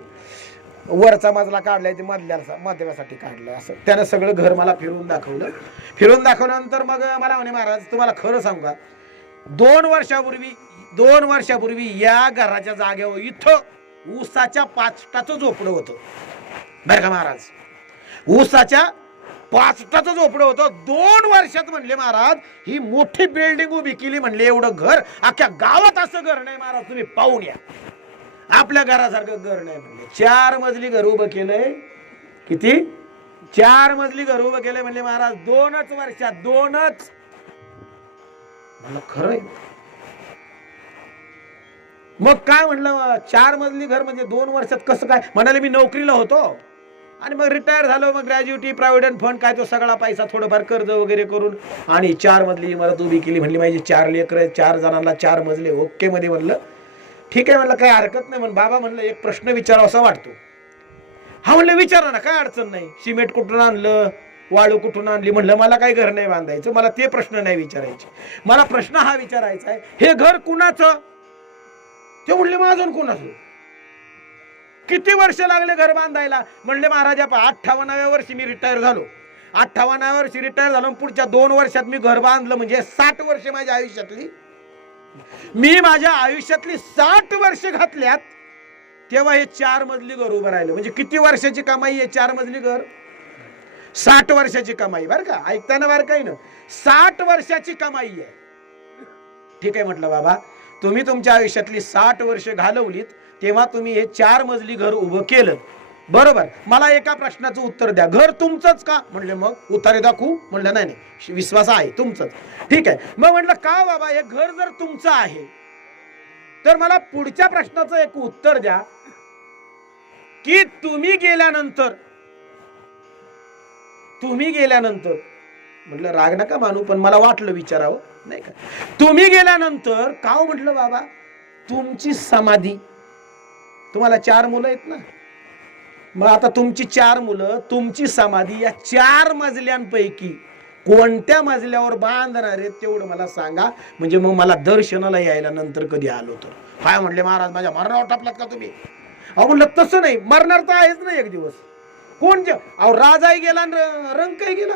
वरचा मजला काढलाय ते मधल्यासाठी काढलाय. असं त्यानं सगळं घर मला फिरून दाखवलं. फिरून दाखवल्यानंतर मग मला म्हणे, महाराज तुम्हाला खरं सांगू का, 2 वर्षापूर्वी या घराच्या जागेवर इथं ऊसाच्या पाचटाचं झोपडं होतं. बरं का महाराज, ऊसाच्या पाचटाचं झोपडं होतं. 2 वर्षात म्हणले महाराज ही मोठी बिल्डिंग उभी केली. म्हणले एवढं घर अख्ख्या गावात असं घर नाही महाराज, तुम्ही पाहून या. आपल्या घरासारखं घर नाही. म्हणले 4 मजली घर उभं केलंय. किती? 4 मजली घर उभं केलंय. म्हणले महाराज 2च वर्षात, 2च. म्हणलं खरंय. मग काय म्हणलं, 4 मजली घर म्हणजे 2 वर्षात कसं काय? म्हणाले मी नोकरीला होतो आणि मग रिटायर झालो, मग ग्रॅज्युटी, प्रॉव्हिडंट फंड काय तो सगळा पैसा थोडंफार कर्ज वगैरे करून आणि 4 मजली इमारत उभी केली. म्हणली माझी 4 लेकरं, 4 जणांना 4 मजले. ओके मध्ये म्हणलं ठीक आहे. म्हणलं काय हरकत नाही. म्हणून बाबा म्हणलं एक प्रश्न विचारावा असा वाटतो. हा म्हणलं विचारा ना, काय अडचण नाही. सिमेंट कुठून आणलं, वाळू कुठून आणली? म्हणलं मला काही घर नाही बांधायचं, मला ते प्रश्न नाही विचारायचे. मला प्रश्न हा विचारायचा आहे, हे घर कुणाचं? ते म्हणले माझं. कुणाचं? किती वर्ष लागले घर बांधायला? म्हणले महाराजा 58व्या वर्षी मी रिटायर झालो. 58व्या वर्षी रिटायर झालो. पुढच्या 2 वर्षात मी घर बांधलं. म्हणजे 60 वर्ष माझ्या आयुष्यातली, मी माझ्या आयुष्यातली 60 वर्ष घातल्यात, तेव्हा हे 4 मजली घर उभं राहिलं. म्हणजे किती वर्षाची कमाई आहे 4 मजली घर? 60 वर्षाची कमाई. बरं का, ऐकताना बरं काही ना, 60 वर्षाची कमाई आहे. ठीक आहे म्हटलं बाबा, तुम्ही तुमच्या आयुष्यातली 60 वर्ष घालवलीत, तेव्हा तुम्ही हे 4 मजली घर उभं केलं. बरोबर. मला एका प्रश्नाचं उत्तर द्या, घर तुमचंच का? म्हणले मग उतारे दाखवू? म्हणलं नाही नाही, विश्वास आहे तुमचंच. ठीक आहे. मग म्हटलं का बाबा, हे घर जर तुमचं आहे तर मला पुढच्या प्रश्नाचं एक उत्तर द्या की तुम्ही गेल्यानंतर म्हटलं राग नका मानू, पण मला वाटलं विचारावं, नाही का? तुम्ही गेल्यानंतर का? म्हटलं बाबा तुमची समाधी, तुम्हाला 4 मुलं आहेत ना, मग आता तुमची 4 मुलं, तुमची समाधी या 4 मजल्यांपैकी कोणत्या मजल्यावर बांधणार आहेत तेवढं मला सांगा. म्हणजे मग मला दर्शनाला यायला नंतर कधी आलो तर. काय म्हणले महाराज, माझ्या मरणावर टापलात का तुम्ही? अहो म्हणलं तसं नाही, मरणार तर आहेच ना एक दिवस. कोण अहो राजाही गेला रंकही गेला,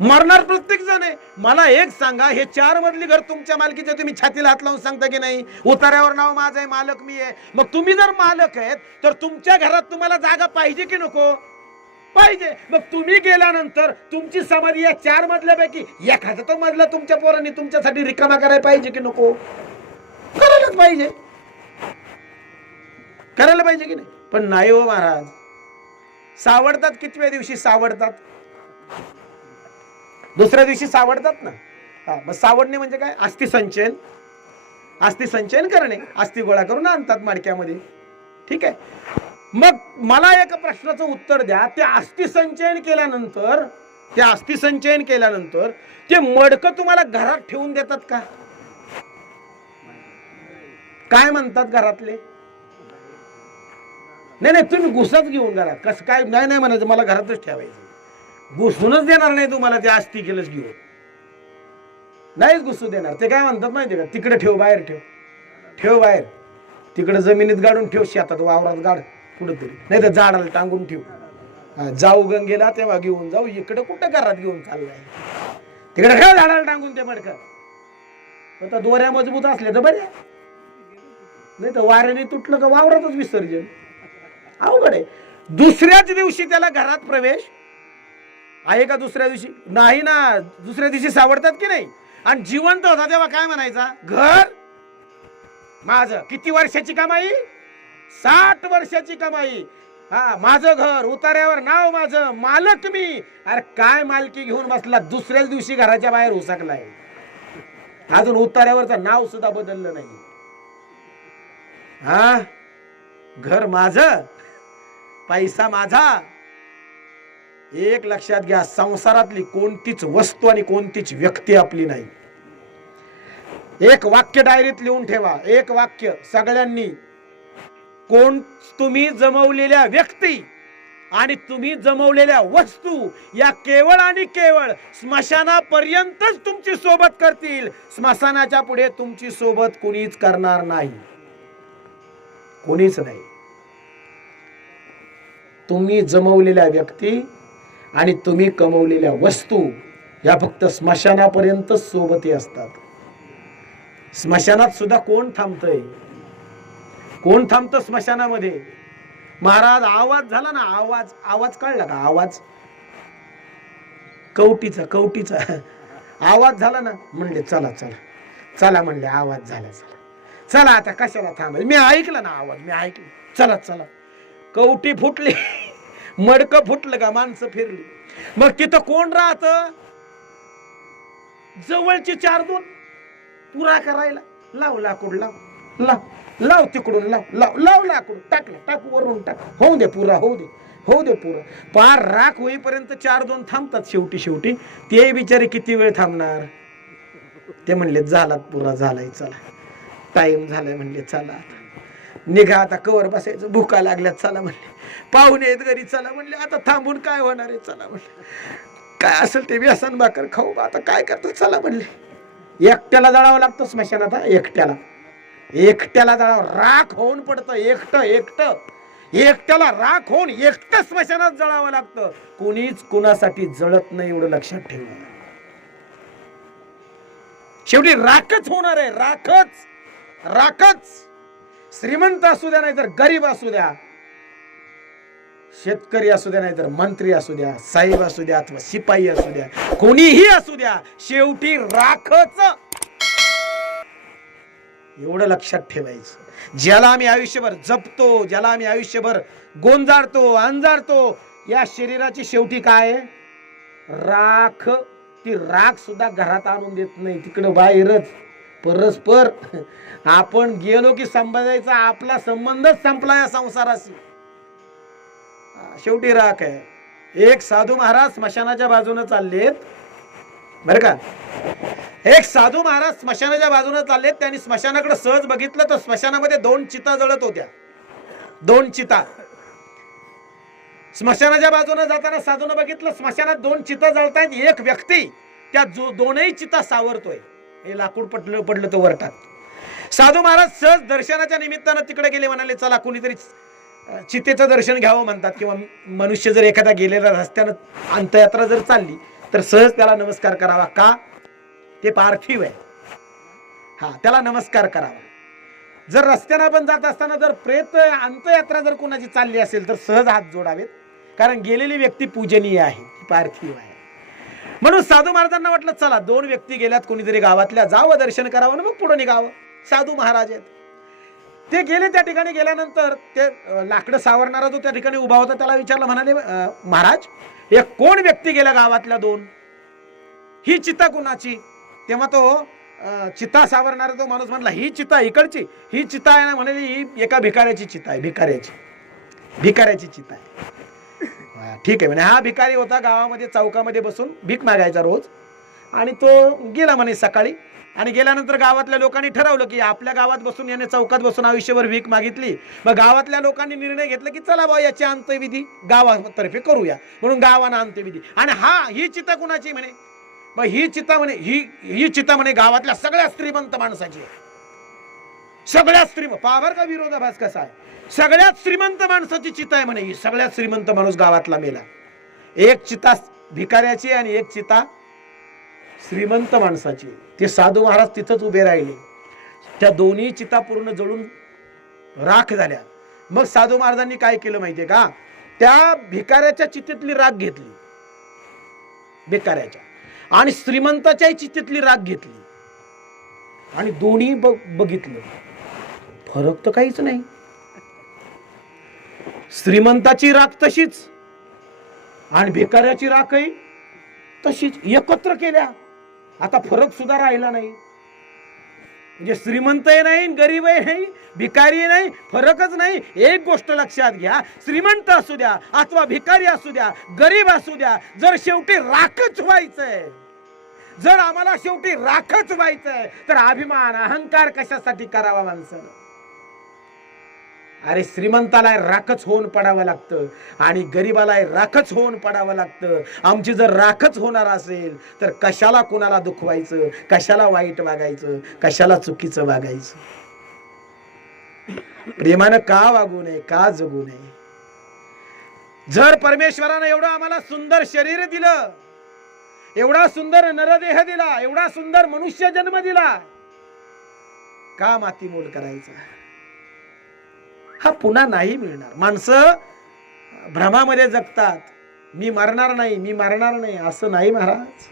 मरणार प्रत्येक जण आहे. मला एक सांगा, हे 4 मजली घर तुमच्या मालकीचे, तुम्ही छातीला हात लावून सांगता की नाही उतार्यावर नाव माझं आहे, मालक मी आहे. मग तुम्ही जर मालक आहेत तर तुमच्या घरात तुम्हाला जागा पाहिजे की नको? पाहिजे. मग तुम्ही गेल्यानंतर तुमची समाधी या 4 मजल्यापैकी एखादा तो मजला तुमच्या पोरांनी तुमच्यासाठी रिकामा करायला पाहिजे की नको? करायलाच पाहिजे, करायला पाहिजे की नाही? पण नाही हो महाराज. सावडतात कितव्या दिवशी सावडतात? दुसऱ्या दिवशी सावडतात ना. मग सावडणे म्हणजे काय? अस्थि संचयन. अस्थि संचयन करणे, अस्थि गोळा करून आणतात मडक्यामध्ये. ठीक आहे. मग मला एका प्रश्नाचं उत्तर द्या. ते अस्थि संचयन केल्यानंतर ते मडकं तुम्हाला घरात ठेवून देतात का? काय म्हणतात घरातले? नाही नाही, तुम्ही घुसच घेऊन घरात. कसं काय? नाही नाही म्हणायचं, मला घरातच ठेवायचं. घुसूनच देणार नाही तुम्हाला ते अस्थि केलंच घेऊन, नाहीच घुसू देणार. ते काय म्हणतात माहिती का? तिकडे ठेव, बाहेर ठेव, ठेव बाहेर, तिकडे जमिनीत गाडून ठेव, शेतात वावरात गाड कुठंतरी, नाही तर झाडाला टांगून ठेव. जाऊ गंगेला तेव्हा घेऊन जाऊ, इकडे कुठं घरात घेऊन चाललाय? तिकडे ठेव झाडाला टांगून ते मडकं. आता दोऱ्या मजबूत असल्या तर बरे, नाही तर वाऱ्याने तुटलं का वावरातच विसर्जन. अवघड आहे. दुसऱ्याच दिवशी त्याला घरात प्रवेश आहे का? दुसऱ्या दिवशी नाही ना. दुसऱ्या दिवशी सावडतात की नाही? आणि जिवंत होता तेव्हा काय म्हणायचा? घर माझं. किती वर्षाची कमाई? 60 वर्षाची कमाई. हा, माझं घर, उतार्यावर नाव माझं, मालक मी. अरे काय मालकी घेऊन बसला? दुसऱ्याच दिवशी घराच्या बाहेर हुसकलाय. अजून उतार्यावरचं नाव सुद्धा बदललं नाही. हा, घर माझं, पैसा माझा. एक लक्षात घ्या, संसारातली कोणतीच वस्तू आणि कोणतीच व्यक्ती आपली नाही. एक वाक्य डायरीत लिहून ठेवा, एक वाक्य सगळ्यांनी. कोण तुम्ही जमवलेल्या व्यक्ती आणि तुम्ही जमवलेल्या वस्तू या केवळ आणि केवळ स्मशानापर्यंतच तुमची सोबत करतील. स्मशानाच्या पुढे तुमची सोबत कोणीच करणार नाही, कोणीच नाही. तुम्ही जमवलेल्या व्यक्ती आणि तुम्ही कमवलेल्या वस्तू या फक्त स्मशानापर्यंतच सोबती असतात. स्मशानात सुद्धा कोण थांबतय? कोण थांबतं स्मशानामध्ये? महाराज, आवाज झाला ना, आवाज कळला का? आवाज कवटीचा आवाज झाला ना, म्हणले चला चला चला, म्हणले आवाज झाला, चला आता कशाला थांबाय? मी ऐकलं ना आवाज, मी ऐकलं, चला चला. कवटी फुटली, मडकं फुटलं का, माणसं फिरली. मग तिथं कोण राहत? जवळची 4-2 पुरा करायला. लाव लाकूड, लाव लाव लाव, तिकडून लाव लाव लाव, लाकूड टाकलं, टाक वरून टाक, होऊ दे पुरा, होऊ दे पुरा. पार राख होईपर्यंत 4-2 थांबतात. शेवटी ते बिचारे किती वेळ थांबणार? ते म्हणले झाला पुरा, झालाय, चला टाइम झालाय, म्हणले चला आता निघा, आता कवर बसायचं, भुका लागल्यात, चला म्हणले. पाहुणे आहेत घरी, चला म्हणले. आता थांबून काय होणार आहे? चला म्हणले. काय असेल ते व्यसन भाकर खाऊ, आता काय करतो, चला म्हणले. एकट्याला जाळावं लागतं स्मशानात. एकट्याला जाळावं, राख होऊन पडतं. एकट्याला राख होऊन एकटं स्मशानात जळावं लागतं. कोणीच कुणासाठी जळत नाही, एवढं लक्षात ठेवा. शेवटी राखच होणार आहे, राखच. श्रीमंत असू द्या नाही तर गरीब असू द्या, शेतकरी असू द्या नाही तर मंत्री असू द्या, साहेब असू द्या अथवा शिपाई असू द्या, कोणीही असू द्या, शेवटी राखच. एवढं लक्षात ठेवायचं. ज्याला आम्ही आयुष्यभर जपतो, ज्याला आम्ही आयुष्यभर गोंजारतो, अंजारतो, या शरीराची शेवटी काय? राख. ती राख सुद्धा घरात आणून देत नाही, तिकडं बाहेरच. परस्पर आपण गेलो की संबंधायचा आपला संबंधच संपला या संसाराशी. शेवटी राख आहे. एक साधू महाराज स्मशानाच्या बाजूने चाललेत, बरं का. एक साधू महाराज स्मशानाच्या बाजूने चाललेत. त्यांनी स्मशानाकडे सहज बघितलं तर स्मशानामध्ये 2 चिता जळत होत्या. 2 चिता. स्मशानाच्या बाजूने जाताना साधूने बघितलं स्मशानात 2 चिता जळतायत. एक व्यक्ती त्या दोनही चिता सावरतोय. हे लाकूड पडलं तर वर टाक. साधू महाराज सहज दर्शनाच्या निमित्तानं तिकडे गेले. म्हणाले चला कुणीतरी चितेचं दर्शन घ्यावं म्हणतात, किंवा मनुष्य जर एखादा गेलेला रस्त्यानं अंत्ययात्रा जर चालली तर सहज त्याला नमस्कार करावा. का? ते पार्थिव आहे. हा, त्याला नमस्कार करावा. जर रस्त्यानं पण जात असताना जर प्रेत अंत्ययात्रा जर कोणाची चालली असेल तर सहज हात जोडावेत, कारण गेलेली व्यक्ती पूजनीय आहे, पार्थिव आहे. म्हणून साधू महाराजांना वाटलं चला 2 व्यक्ती गेल्यात कोणीतरी गावातल्या, जावं दर्शन करावं आणि मग पुढे निघावं. साधू महाराज आहेत, ते गेले. त्या ठिकाणी गेल्यानंतर ते लाकडं सावरणारा जो त्या ठिकाणी उभा होता त्याला विचारलं, म्हणाले महाराज हे कोण व्यक्ती गेल्या गावातल्या 2? ही चिता कुणाची? तेव्हा तो चिता सावरणारा तो माणूस म्हणला ही चिता इकडची, ही चिता आहे ना. म्हणाली ही एका भिकाऱ्याची चिता आहे, भिकाऱ्याची चिता आहे. ठीक आहे म्हणे. हा भिकारी होता, गावामध्ये चौकामध्ये बसून भीक मागायचा रोज, आणि तो गेला म्हणे सकाळी. आणि गेल्यानंतर गावातल्या लोकांनी ठरवलं की आपल्या गावात बसून, याने चौकात बसून आयुष्यभर भीक मागितली. मग गावातल्या लोकांनी निर्णय घेतला की चला बाबा याची अंत्यविधी गावातर्फे करूया, म्हणून गावानं अंत्यविधी. आणि ही चिता कुणाची म्हणे? मग ही चिता म्हणे ही चिता म्हणे गावातल्या सगळ्या श्रीमंत माणसाची आहे. सगळ्यात श्रीमंत, पावर का विरोधाभास कसा आहे, सगळ्यात श्रीमंत माणसाची चिता आहे म्हणे. ही सगळ्यात श्रीमंत माणूस गावातला मेला. एक चिता भिकाऱ्याची आणि एक चिता श्रीमंत माणसाची. ते साधू महाराज तिथंच उभे राहिले. त्या दोन्ही चिता पूर्ण जळून राख झाल्या. मग साधू महाराजांनी काय केलं माहितीये का? त्या भिकाऱ्याच्या चितेतली राख घेतली, भिकाऱ्याच्या, आणि श्रीमंताच्या चितेतली राख घेतली, आणि दोन्ही बघितलं, फरक तर काहीच नाही. श्रीमंताची राख तशीच आणि भिकाऱ्याची राखही तशीच, एकत्र केल्या. आता फरक सुद्धा राहिला नाही. म्हणजे श्रीमंतही नाही, गरीबही नाही, भिकारी नाही, फरकच नाही. एक गोष्ट लक्षात घ्या, श्रीमंत असू द्या अथवा भिकारी असू द्या, गरीब असू द्या, जर शेवटी राखच व्हायचंय, जर आम्हाला शेवटी राखच व्हायचंय, तर अभिमान अहंकार कशासाठी करावा माणसानं? अरे श्रीमंताला राखच होऊन पडावं लागतं आणि गरीबाला राखच होऊन पडावं लागतं. आमची जर राखच होणार असेल तर कशाला कोणाला दुखवायचं, कशाला वाईट वागायचं, कशाला चुकीचं वागायचं? प्रेमानं का वागू नये, का जगू नये? जर परमेश्वरानं एवढं आम्हाला सुंदर शरीर दिलं, एवढा सुंदर नरदेह दिला, एवढा सुंदर मनुष्य जन्म दिला, का मातीमोल करायचा? हा पुन्हा नाही मिळणार. माणसं भ्रमामध्ये जगतात, मी मरणार नाही, मी मरणार नाही. असं नाही महाराज.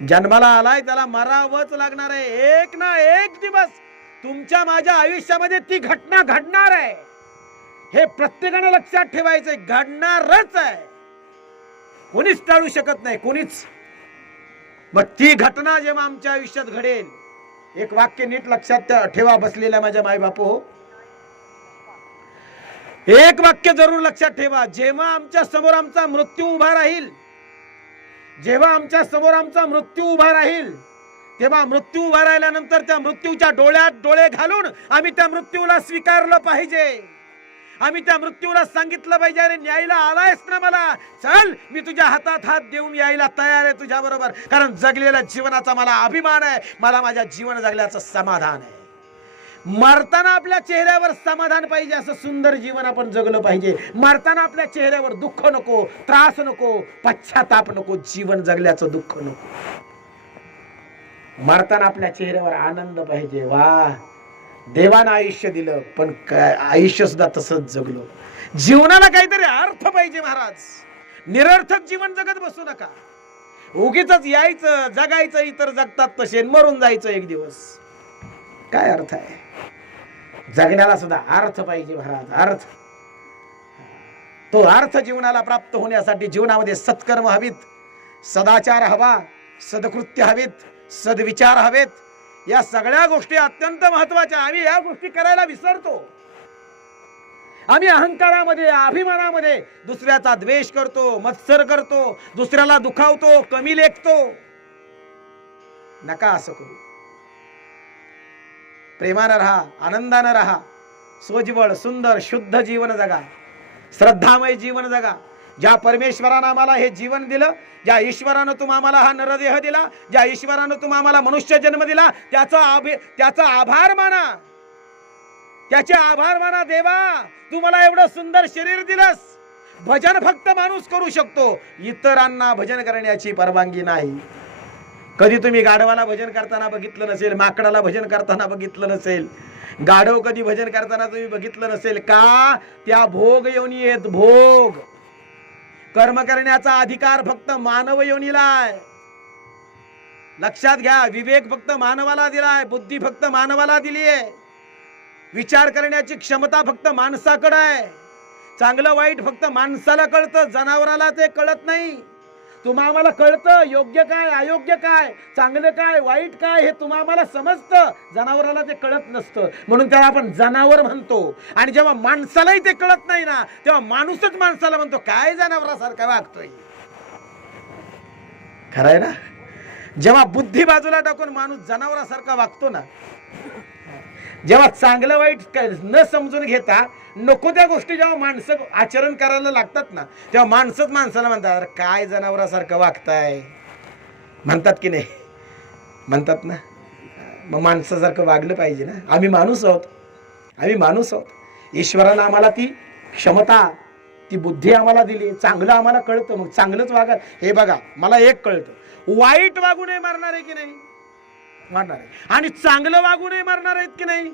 जन्माला आलाय त्याला मरावंच लागणार आहे. एक ना एक दिवस तुमच्या माझ्या आयुष्यामध्ये ती घटना घडणार आहे. हे प्रत्येकाने लक्षात ठेवायचंय, घडणारच आहे. कोणीच टाळू शकत नाही, कोणीच. मग ती घटना जेव्हा आमच्या आयुष्यात घडेल, एक वाक्य नीट लक्षात ठेवा बसलेल्या माझ्या माय बापू, एक वाक्य जरूर लक्षात ठेवा. जेव्हा आमच्या समोर आमचा मृत्यू उभा राहील, जेव्हा आमच्या समोर आमचा मृत्यू उभा राहील, तेव्हा मृत्यू उभा राहिल्यानंतर त्या मृत्यूच्या डोळ्यात डोळे घालून आम्ही त्या मृत्यूला स्वीकारलं पाहिजे. आम्ही त्या मृत्यूला सांगितलं पाहिजे, अरे न्यायला आलायस ना मला, चल मी तुझ्या हातात हात देऊन यायला तयार आहे तुझ्या बरोबर. कारण जगलेल्या जीवनाचा मला अभिमान आहे, मला माझ्या जीवन जगल्याचं समाधान आहे. मरताना आपल्या चेहऱ्यावर समाधान पाहिजे, असं सुंदर जीवन आपण जगलं पाहिजे. मरताना आपल्या चेहऱ्यावर दुःख नको, त्रास नको, पश्चाताप नको, जीवन जगल्याचं दुःख नको. मरताना आपल्या चेहऱ्यावर आनंद पाहिजे. वा, देवानं आयुष्य दिलं, पण आयुष्य सुद्धा तसंच जगलो. जीवनाला काहीतरी अर्थ पाहिजे महाराज. निरर्थक जीवन जगत बसू नका. उगीच यायचं, जगायचं, इतर जगतात तसे, मरून जायचं एक दिवस. काय अर्थ आहे? जगण्याला सुद्धा अर्थ पाहिजे महाराज, अर्थ. तो अर्थ जीवनाला प्राप्त होण्यासाठी जीवनामध्ये सत्कर्म हवीत, सदाचार हवा, सदकृत्य हवीत, सद्विचार हवेत. या सगळ्या गोष्टी अत्यंत महत्वाच्या. आम्ही या गोष्टी करायला विसरतो. आम्ही अहंकारामध्ये, अभिमानामध्ये दुसऱ्याचा द्वेष करतो, मत्सर करतो, दुसऱ्याला दुखावतो, कमी लेखतो. नका असं करू. प्रेमानं राहा, आनंदानं राहा, सोज्वळ सुंदर शुद्ध जीवन जगा, श्रद्धामय जीवन जगा. ज्या परमेश्वरानं आम्हाला हे जीवन दिलं, ज्या ईश्वरानं आम्हाला हा नरदेह दिला, ज्या ईश्वरानं आम्हाला मनुष्य जन्म दिला, त्याचा आभार माना. त्याचे आभार माना. देवा तू मला एवढं सुंदर शरीर दिलंस. भजन फक्त माणूस करू शकतो, इतरांना भजन करण्याची परवानगी नाही. कधी तुम्ही गाढवाला भजन करताना बघितलं नसेल, माकडाला भजन करताना बघितलं नसेल, गाढव कधी भजन करताना तुम्ही बघितलं नसेल का? त्या भोग योनी आहेत. भोग कर्म करण्याचा अधिकार फक्त मानव योनीला आहे. लक्षात घ्या, विवेक फक्त मानवाला दिलाय, बुद्धी फक्त मानवाला दिली आहे, विचार करण्याची क्षमता फक्त माणसाकडे आहे. चांगलं वाईट फक्त माणसाला कळतं, जनावराला ते कळत नाही. तुम्हाला कळतं योग्य काय अयोग्य काय, चांगलं काय वाईट काय, हे तुम्हाला समजतं, जनावराला ते कळत नसतं, म्हणून त्याला आपण जनावर म्हणतो. आणि जेव्हा माणसालाही ते कळत नाही ना, तेव्हा माणूसच माणसाला म्हणतो काय जनावरासारखा वागतोय. खरंय ना? जेव्हा बुद्धी बाजूला टाकून माणूस जनावरासारखा वागतो ना, जेव्हा चांगलं वाईट न समजून घेता नको त्या गोष्टी जेव्हा माणसं आचरण करायला लागतात ना, तेव्हा माणसंच माणसाला म्हणतात अरे काय जनावरासारखं वागताय. म्हणतात की नाही? म्हणतात ना. मग माणसासारखं वागलं पाहिजे ना. आम्ही माणूस आहोत, आम्ही माणूस आहोत. ईश्वरानं आम्हाला ती क्षमता, ती बुद्धी आम्हाला दिली. चांगलं आम्हाला कळतं, मग चांगलंच वागा. हे बघा, मला एक कळतं, वाईट वागू नये मारणार आहे की नाही? मारणार आहे. आणि चांगलं वागू नये मारणार आहेत की नाही?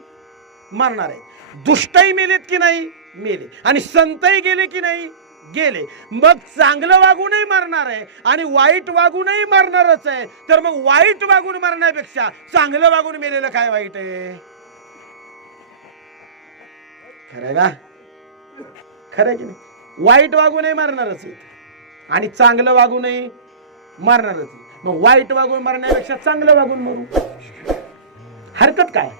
मारणार आहे. दुष्टही मेलेत की नाही? मेले. आणि संतही गेले की नाही? गेले. मग चांगलं वागूनही मारणार आहे आणि वाईट वागूनही मारणारच आहे. तर मग वाईट वागून मारण्यापेक्षा चांगलं वागून मेलेलं काय वाईट आहे? खरं ना? खरं की नाही? वाईट वागूनही मारणारच आहे आणि चांगलं वागूनही मारणारच आहे. मग वाईट वागून मारण्यापेक्षा चांगलं वागून मारू, हरकत काय?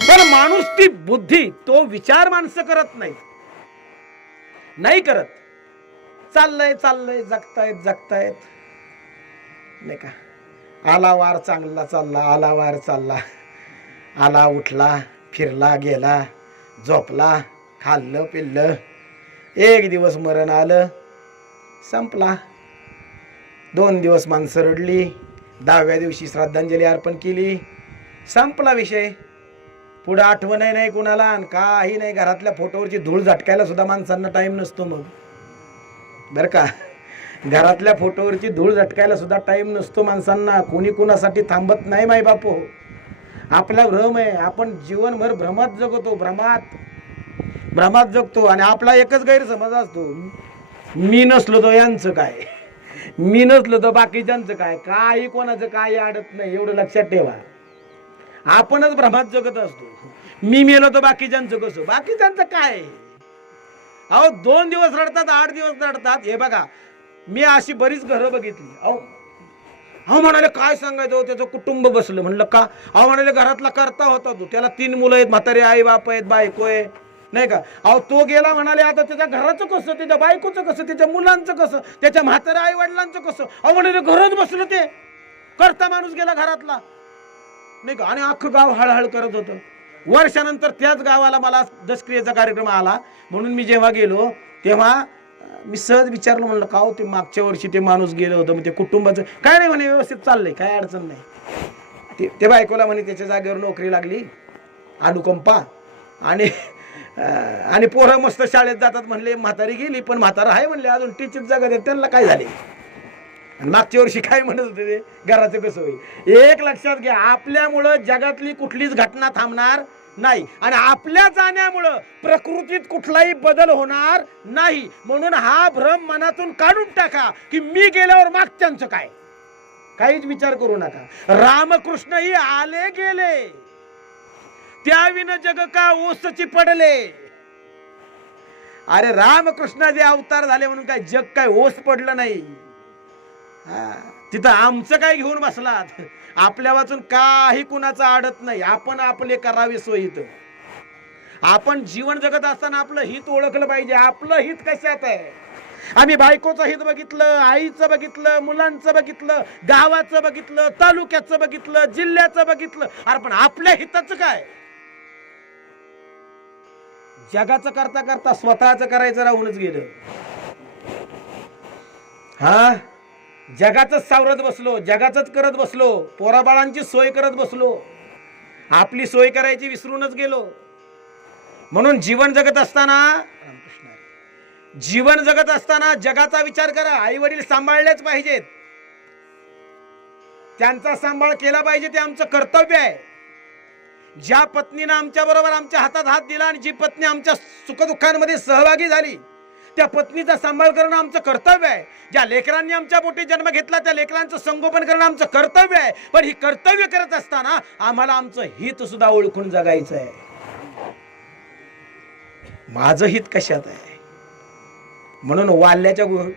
पण माणूस ती बुद्धी, तो विचार माणसं करत नाही, नाही करत. चाललंय चाललंय, जगतायत जगतायत, नाही का? आला वार चांगला चालला, आला वार चालला, आला उठला, फिरला गेला, झोपला, खाल्लं पिल्लं, एक दिवस मरण आलं, संपला. 2 दिवस माणसं रडली, 10व्या दिवशी श्रद्धांजली अर्पण केली, संपला विषय. पुढे आठवणही नाही कुणाला आणि काही नाही. घरातल्या फोटोवरची धूळ झटकायला सुद्धा माणसांना टाइम नसतो. मग बरं का, घरातल्या फोटोवरची धूळ झटकायला सुद्धा टाइम नसतो माणसांना. कोणी कुणासाठी थांबत नाही. माय बापू, आपला भ्रम आहे. आपण जीवनभर भ्रमात जगतो, भ्रमात जगतो. आणि आपला एकच गैरसमज असतो, मी नसलो तो यांचं काय, मी नसलो तर बाकीच्यांचं काय. काही कोणाचं काही अडत नाही, एवढं लक्षात ठेवा. आपणच भ्रमात जगत असतो. मी मेलो तर बाकीच्यांचं कसं, बाकीच्यांचं काय. अहो 2 दिवस रडतात, 8 दिवस रडतात. हे बघा, मी अशी बरीच घरं बघितली. अहो म्हणाले काय सांगायचं, त्याचं कुटुंब बसलं. म्हणलं का? अहो म्हणाले घरातला करता होता तो, त्याला 3 मुलं आहेत, म्हातारे आई बाप आहेत, बायको आहे, नाही का? अहो तो गेला म्हणाले, आता त्याच्या घराचं कसं, त्याच्या बायकोचं कसं, त्याच्या मुलांचं कसं, त्याच्या म्हाताऱ्या आई वडिलांचं कसं. अहो म्हणाले घरच बसलं, ते करता माणूस गेला घरातला, नाही का? आणि अख्खं गाव हळहळ करत होतं. वर्षानंतर त्याच गावाला मला दशक्रियेचा कार्यक्रम आला. म्हणून मी जेव्हा गेलो तेव्हा मी सहज विचारलं, म्हणलं का हो ते मागच्या वर्षी ते माणूस गेलं होतं, मग ते कुटुंबाचं काय नाही म्हणे, व्यवस्थित चाललंय, काय अडचण नाही. ते बायकोला म्हणे त्याच्या जागेवर नोकरी लागली, अनुकंपा, आणि पोरं मस्त शाळेत जातात. म्हणले म्हातारी गेली, पण म्हातारा आहे म्हणले अजून, टीचर जगत आहे, त्यांना काय झाले. आणि मागच्या वर्षी काय म्हणत होते ते, घराचं कसं होईल. एक लक्षात घ्या, आपल्यामुळं जगातली कुठलीच घटना थांबणार नाही आणि आपल्या जाण्यामुळं प्रकृतीत कुठलाही बदल होणार नाही. म्हणून हा भ्रम मनातून काढून टाका की मी गेल्यावर मागच्यांचं काय. काहीच विचार करू नका. रामकृष्णही आले गेले, त्याविन जग का ओसची पडले. अरे रामकृष्णाचे अवतार झाले म्हणून काय जग काय ओस पडलं नाही. तिथं आमचं काय घेऊन बसलात. आपल्या वाचून काही कुणाचं अडत नाही. आपण आपले करावे सोयीत. आपण जीवन जगत असताना आपलं हित ओळखलं पाहिजे. आपलं हित कशात आहे. आम्ही बायकोचं हित बघितलं, आईचं बघितलं, मुलांचं बघितलं, गावाचं बघितलं, तालुक्याचं बघितलं, जिल्ह्याचं बघितलं. अरे पण आपल्या हिताचं काय. जगाचं करता करता स्वतःचं करायचं राहूनच गेलं. हा, जगाच सावरत बसलो, जगाच करत बसलो, पोराबाळांची सोय करत बसलो. आपली सोय करायची विसरूनच गेलो. म्हणून जीवन जगत असताना, रामकृष्ण हरी, जीवन जगत असताना जगाचा विचार करा. आई वडील सांभाळलेच पाहिजेत, त्यांचा सांभाळ केला पाहिजे, ते आमचं कर्तव्य आहे. ज्या पत्नीनं आमच्या बरोबर आमच्या हातात हात दिला आणि जी पत्नी आमच्या सुखदुःखांमध्ये सहभागी झाली, त्या पत्नीचा सांभाळ करणं आमचं कर्तव्य आहे. ज्या लेकरांनी आमच्या पोटी जन्म घेतला त्या लेकरांचं संगोपन करणं आमचं कर्तव्य आहे. पण ही कर्तव्य करत असताना आम्हाला आमचं हित सुद्धा ओळखून जगायचं आहे. माझं हित कशात आहे? म्हणून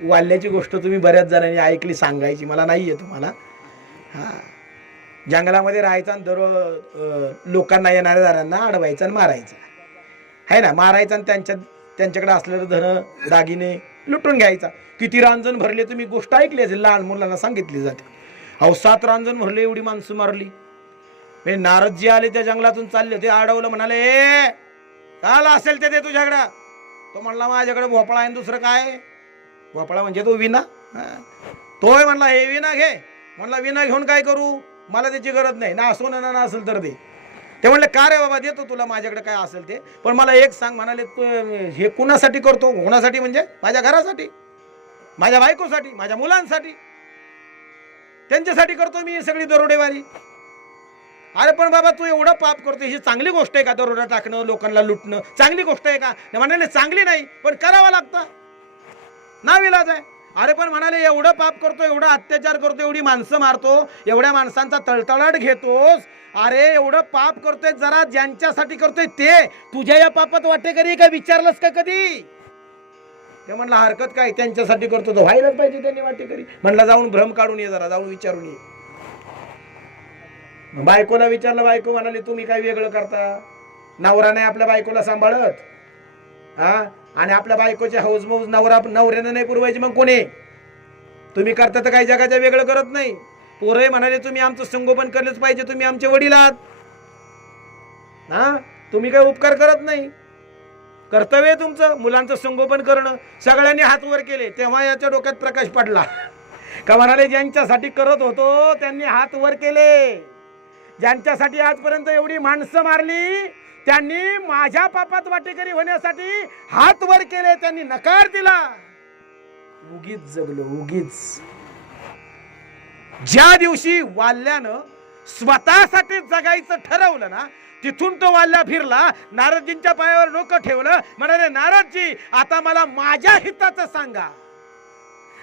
वाल्याची गोष्ट तुम्ही बऱ्याच जणांनी ऐकली, सांगायची मला नाहीये तुम्हाला. हा, जंगलामध्ये राहायचा आणि लोकांना येणाऱ्या दारांना अडवायचं आणि मारायचं आहे ना, मारायचं आणि त्यांच्याकडे असलेलं धन दागिने लुटून घ्यायचा. किती रांजण भरले तुम्ही गोष्ट ऐकली असेल, लहान मुलांना सांगितली जाते. अहो 7 रांजण भरले, एवढी माणसं मारली. नारदजी आले, त्या जंगलातून चालले होते, अडवलं, म्हणाले ए काल असेल ते तुझ्याकडं. तो म्हणला माझ्याकडे भोपळा आहे, दुसरं काय? भोपळा म्हणजे तो विना. तोय म्हणला हे विना घे. म्हणला विना घेऊन काय करू, मला त्याची गरज नाही, ना सोनं ना असेल तर दे. ते म्हणले का रे बाबा, देतो तुला माझ्याकडे काय असेल ते, पण मला एक सांग. म्हणाले तू हे कुणासाठी करतो? कोणासाठी म्हणजे माझ्या घरासाठी, माझ्या बायकोसाठी, माझ्या मुलांसाठी, त्यांच्यासाठी करतो मी ही सगळी दरोडेवारी. अरे पण बाबा तू एवढं पाप करतो, ही चांगली गोष्ट आहे का? दरोडा टाकणं, लोकांना लुटणं चांगली गोष्ट आहे का? म्हणाले चांगली नाही, पण करावं लागतं, नाविलाज आहे. अरे पण म्हणाले एवढं पाप करतो, एवढा अत्याचार करतो, एवढी माणसं मारतो, एवढ्या माणसांचा तळतळाट घेतोस, अरे एवढं पाप करतोय, जरा ज्यांच्यासाठी करतोय ते तुझ्या या पापात वाटेकरी का? विचारलंस का कधी? ते म्हणलं हरकत काय, त्यांच्यासाठी करतो तो व्हायलाच पाहिजे त्यांनी वाटेकरी. म्हणलं जाऊन भ्रम काढून ये, जरा जाऊन विचारून ये. बायकोला विचारलं, बायको म्हणाली तुम्ही काय वेगळं करता? नवरा नाही आपल्या बायकोला सांभाळत, हा, आणि आपल्या बायकोचे हौसमौज नवऱ्यानं नाही पुरवायची, मग कोणी? तुम्ही करता तर काही जगाच्या वेगळं करत नाही. पोरही म्हणाले तुम्ही आमचं संगोपन केलंच पाहिजे, तुम्ही आमचे वडील आहात, हा, तुम्ही काही उपकार करत नाही. कर्तव्य आहे तुमचं मुलांचं संगोपन करणं. सगळ्यांनी हात वर केले. तेव्हा याच्या डोक्यात प्रकाश पडला का म्हणाले ज्यांच्यासाठी करत होतो त्यांनी हात वर केले, ज्यांच्यासाठी आजपर्यंत एवढी माणसं मारली त्यांनी माझ्या पापात वाटेकरी होण्यासाठी हात वर केले, त्यांनी नकार दिला. उगीच जगलो, उगीच. ज्या दिवशी वाल्यानं स्वतःसाठी जगायचं ठरवलं ना, तिथून तो वाल्या फिरला, नारदजींच्या पायावर डोकं ठेवलं, म्हणाले नारदजी आता मला माझ्या हिताचं सांगा,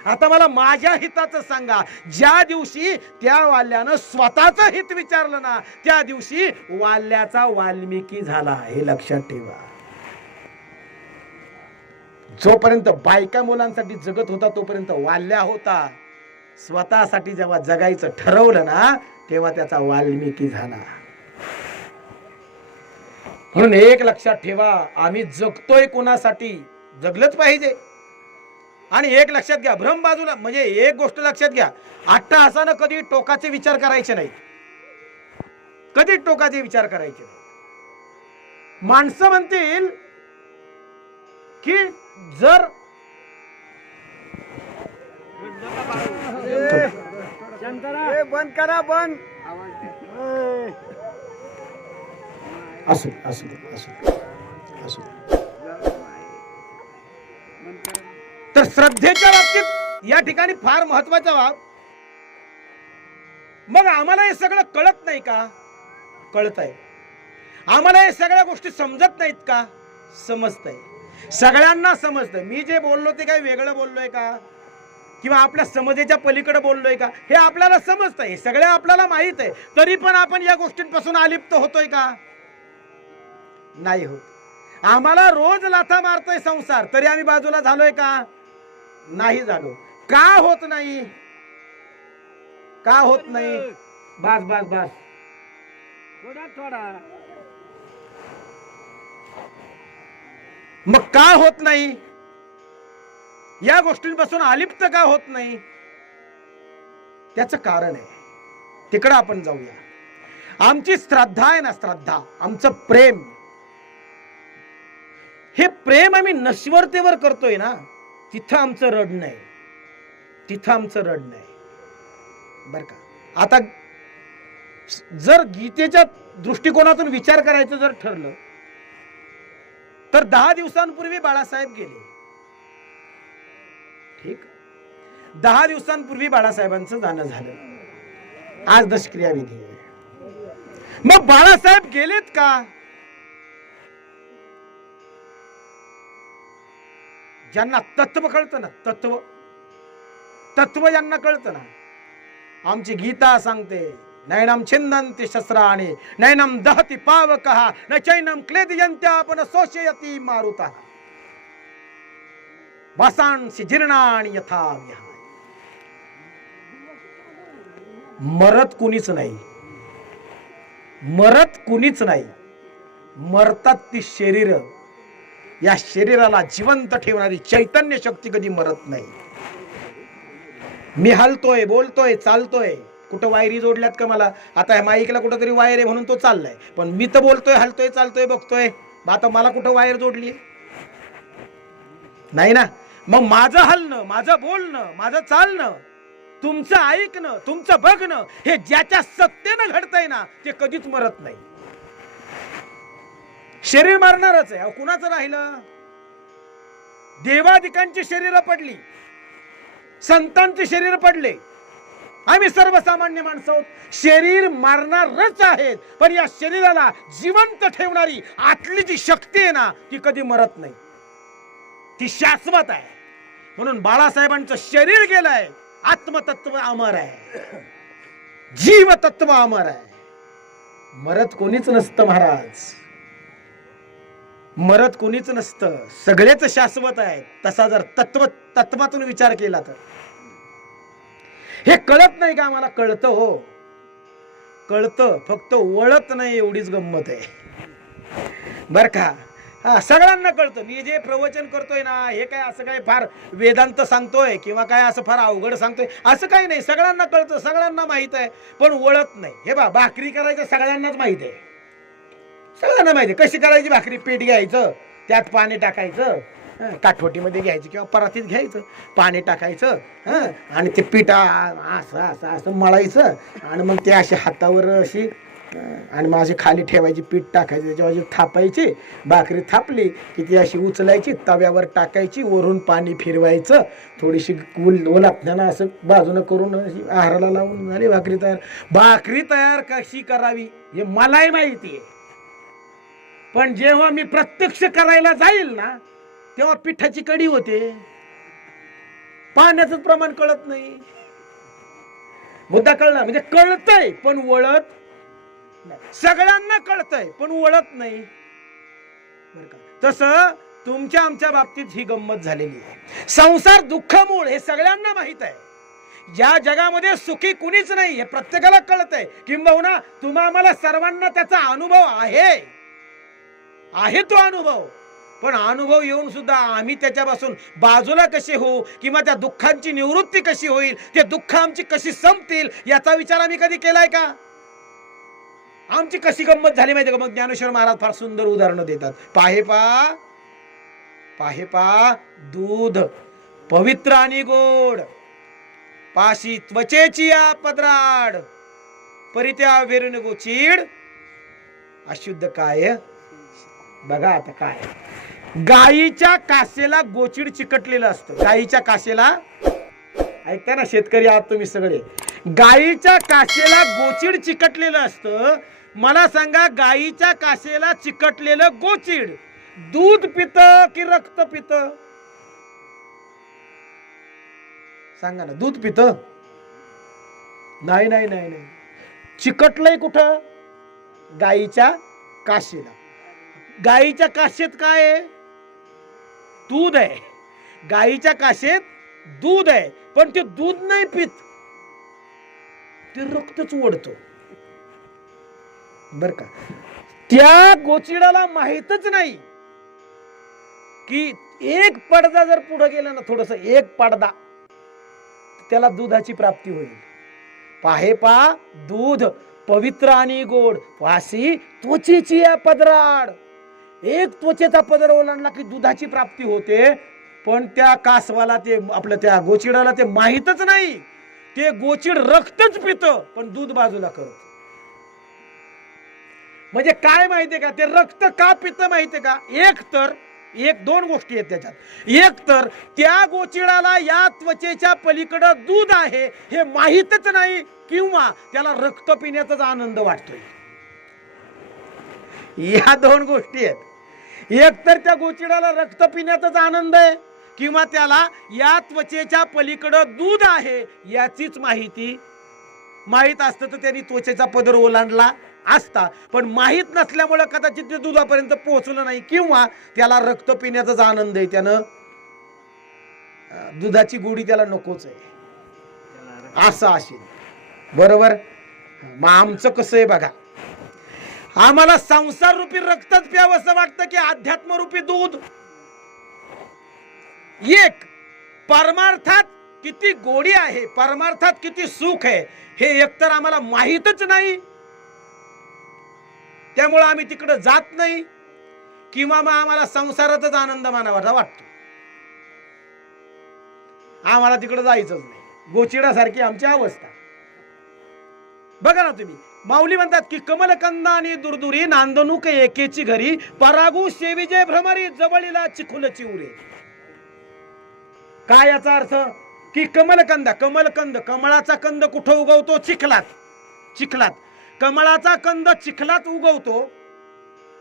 आता मला माझ्या हिताचं सांगा. ज्या दिवशी त्या वाल्यानं स्वतःचं हित विचारलं ना, त्या दिवशी वाल्याचा वाल्मिकी झाला, हे लक्षात ठेवा. जोपर्यंत बायका मुलांसाठी जगत होता तोपर्यंत वाल्या होता. स्वतःसाठी जेव्हा जगायचं ठरवलं ना, तेव्हा त्याचा वाल्मिकी झाला. म्हणून एक लक्षात ठेवा, आम्ही जगतोय कोणासाठी? जगलंच पाहिजे. आणि एक लक्षात घ्या, भ्रम बाजूला, म्हणजे एक गोष्ट लक्षात घ्या, अट्टहासानं कधी टोकाचे विचार करायचे नाही, कधी टोकाचे विचार करायचे नाही. माणसं म्हणतील की जर बंद करा, बंद असू असू असू असू. तर श्रद्धेच्या बाबतीत या ठिकाणी फार महत्वाचा बाब. मग आम्हाला हे सगळं कळत नाही का? कळत आहे. आम्हाला हे सगळ्या गोष्टी समजत नाहीत का? समजतंय, सगळ्यांना समजतंय. मी जे बोललो ते काही वेगळं बोललोय का, किंवा आपल्या समजेच्या पलीकडे बोललोय का, हे आपल्याला समजतंय, हे सगळं आपल्याला माहित आहे. तरी पण आपण या गोष्टींपासून अलिप्त होतोय का? नाही होत. आम्हाला रोज लाथा मारतोय संसार, तरी आम्ही बाजूला झालोय का? नाही झालो. का होत नाही? का होत नाही? बस बस बस, थोडा थोडा. मग का होत नाही? या गोष्टींपासून अलिप्त का होत नाही? त्याचं कारण आहे, तिकडं आपण जाऊया. आमची श्रद्धा आहे ना, श्रद्धा, आमचं प्रेम, हे प्रेम आम्ही नश्वरतेवर करतोय ना, तिथं आमचं रड नाही, तिथं आमचं रड नाही, बर का. आता जर गीतेच्या दृष्टिकोनातून विचार करायचं जर ठरलं तर 10 दिवसांपूर्वी बाळासाहेब गेले. ठीक, 10 दिवसांपूर्वी बाळासाहेबांचं जाणं झालं. आज दशक्रिया विधी आहे. मग बाळासाहेब गेलेत का? ज्यांना तत्व कळतं ना, तत्व ज्यांना कळतं ना, आमची गीता सांगते नैनम छिंदन्ति शस्त्राणि नैनम दहति पावकः न चैनम क्लेदयन्त्यापन शोषयति मारुतः वासांसि जीर्णानि यथा विहाय. मरत कुणीच नाही, मरत कुणीच नाही, मरतात ती शरीर. या शरीराला जिवंत ठेवणारी चैतन्य शक्ती कधी मरत नाही. मी हलतोय, बोलतोय, चालतोय, कुठं वायरी जोडल्यात का मला? आता माईकला कुठंतरी वायर आहे म्हणून तो चाललाय, पण मी तर बोलतोय, हलतोय, चालतोय, बघतोय. आता मला कुठं वायर जोडली नाही ना. मग माझं हलणं, माझं बोलणं, माझं चालणं, तुमचं ऐकणं, तुमचं बघणं, हे ज्याच्या सत्तेनं घडतंय ना, ते कधीच मरत नाही. शरीर मरणारच आहे. कुणाचं राहिलं? देवादिकांची शरीर पडली, संतांचे शरीर पडले, आम्ही सर्वसामान्य माणसं आहोत. शरीर मारणारच आहेत, पण या शरीराला जिवंत ठेवणारी आतली जी शक्ती आहे ना, ती कधी मरत नाही, ती शाश्वत आहे. म्हणून बाळासाहेबांचं शरीर गेलंय, आत्मतत्व अमर आहे, जीव तत्व अमर आहे. मरत कोणीच नसतं महाराज, मरत कोणीच नसतं, सगळेच शाश्वत आहे. तसा जर तत्वातून विचार केला तर हे कळत नाही का? आम्हाला कळतं, हो कळतं, फक्त वळत नाही, एवढीच गंमत आहे बर का. हा, सगळ्यांना कळतं. मी जे प्रवचन करतोय ना, हे काय असं काय फार वेदांत सांगतोय किंवा काय असं फार अवघड सांगतोय असं काही नाही. सगळ्यांना कळतं, सगळ्यांना माहित आहे, पण वळत नाही. हे बा, भाकरी करायचं सगळ्यांनाच माहित आहे, सगळ्यांना माहिती आहे कशी करायची भाकरी. पीठ घ्यायचं, त्यात पाणी टाकायचं, काठवटीमध्ये घ्यायचं किंवा परातीत घ्यायचं, पाणी टाकायचं, आणि ते पीठ असं असं असं मळायचं, आणि मग ते अशी हातावर अशी, आणि मग अशी खाली ठेवायची, पीठ टाकायचं, त्याच्यावर थापायची. भाकरी थापली की ती अशी उचलायची, तव्यावर टाकायची, वरून पाणी फिरवायचं, थोडीशी ओलापण्यानं असं बाजूनं करून आहाराला लावून झाली भाकरी तयार. भाकरी तयार कशी करावी हे मलाही माहिती आहे, पण जेव्हा मी प्रत्यक्ष करायला जाईल ना, तेव्हा पिठाची कडी होते, पाण्याचं प्रमाण कळत नाही. मुद्दा कळला म्हणजे कळतंय पण वळत नाही. सगळ्यांना कळतंय पण वळत नाही बरं का. तसं तुमच्या आमच्या बाबतीत ही गंमत झालेली आहे. संसार दुःखमूळ हे सगळ्यांना माहित आहे. या जगामध्ये सुखी कुणीच नाही हे प्रत्येकाला कळतंय. किंबहुना तुम्हा आम्हाला सर्वांना त्याचा अनुभव आहे तो अनुभव. पण अनुभव येऊन सुद्धा आम्ही त्याच्यापासून बाजूला कसे होऊ किंवा त्या दुःखांची निवृत्ती कशी होईल, ते दुःख आमची कशी संपतील याचा विचार आम्ही कधी केलाय का? आमची कशी गंमत झाली माहिती का? मग ज्ञानेश्वर महाराज फार सुंदर उदाहरणं देतात. पाहे पा दूध पवित्र आणि गोड, पाशी त्वचेची पदराड, परित्या वेरून गोचीड, अशुद्ध काय. बघा आता काय, गायीच्या कासेला गोचीड चिकटलेलं असतं. गायीच्या कासेला, ऐकता ना शेतकरी आहात तुम्ही सगळे, गायीच्या कासेला गोचीड चिकटलेलं असतं. मला सांगा, गायीच्या कासेला चिकटलेलं गोचीड दूध पित की रक्त पित? सांगा ना, दूध पित? नाही नाही नाही नाही, चिकटलंय कुठं? गायीच्या कासेला. गायीच्या काशेत काय आहे? दूध आहे. गायीच्या काशेत दूध आहे, पण ते दूध नाही पित, ते रक्तच ओढतो बर का. त्या गोचिडाला माहितच नाही की एक पडदा जर पुढे गेला ना, थोडस एक पडदा, त्याला दुधाची प्राप्ती होईल. पाहे पा दूध पवित्र आणि गोड, वासी त्वचेची पदराड. एक त्वचेचा पदर ओलांडला की दुधाची प्राप्ती होते. पण त्या कासवाला, ते आपलं त्या गोचिडाला ते माहीतच नाही. ते गोचिड रक्तच पितं पण दूध बाजूला करत. म्हणजे काय माहितीये का, ते रक्त का पितं माहितीये का, एक दोन गोष्टी आहेत त्याच्यात. एक तर त्या गोचिडाला या त्वचेच्या पलीकडं दूध आहे हे माहीतच नाही, किंवा त्याला रक्त पिण्याचाच आनंद वाटतोय. या दोन गोष्टी आहेत. एक तर त्या गोचिडाला रक्त पिण्याचाच आनंद आहे, किंवा त्याला या त्वचेच्या पलीकडं दूध आहे याचीच माहीत असतं तर त्यांनी त्वचेचा पदर ओलांडला असता. पण माहीत नसल्यामुळे कदाचित ते दुधापर्यंत पोहोचलं नाही, किंवा त्याला रक्त पिण्याचाच आनंद आहे, त्यानं दुधाची गोडी त्याला नकोच आहे, असं असेल. बरोबर. मग आमचं कसं आहे बघा, आम्हाला संसार रूपी रक्तच प्यावं असं वाटतं की अध्यात्म रूपी दूध. एक, परमार्थात किती गोडी आहे, परमार्थात किती सुख आहे हे एकतर आम्हाला माहीतच नाही, त्यामुळे आम्ही तिकडे जात नाही, किंवा मग आम्हाला संसारातच आनंद मानावा वाटतो, आम्हाला तिकडे जायचंच नाही. गोचिडासारखी आमची अवस्था. बघा ना तुम्ही, माऊली म्हणतात की कमलकंद आणि दुर्दुरी नांदणूक एकेची घरी, परागू शेविजे भ्रमरी जवळीला चिखुलची उरे. काय याचा अर्थ की कमलकंद कमळाचा कंद कुठं उगवतो, चिखलात. कमळाचा कंद चिखलात उगवतो,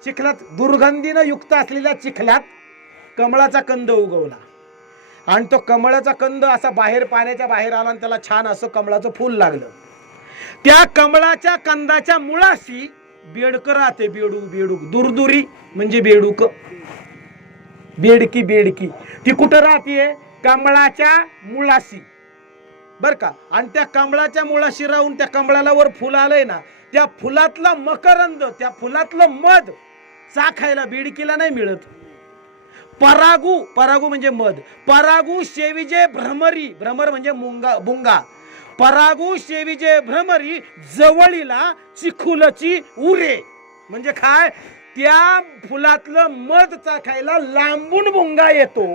चिखलात दुर्गंधीनं युक्त असलेल्या चिखलात कमळाचा कंद उगवला, आणि तो कमळाचा कंद असा बाहेर पाण्याच्या बाहेर आला आणि त्याला छान असं कमळाचं फूल लागलं. त्या कमळाच्या कंदाच्या मुळाशी बेडक राहते, बेडूक. दुर्दुरी म्हणजे बेडूक, बेडकी ती कुठं राहते, कमळाच्या मुळाशी. बर का. आणि त्या कमळाच्या मुळाशी राहून त्या कमळाला वर फुल आलंय ना, त्या फुलातला मकरंद, त्या फुलातलं मध चाखायला बेडकीला नाही मिळत. परागू म्हणजे मध. परागू शेविजे भ्रमरी, भ्रमर म्हणजे बुंगा. परागू शेविजे भ्रमरी जवळीला चिखुलची उरे. म्हणजे काय, त्या फुलातलं मध चाखायला लांबून बुंगा येतो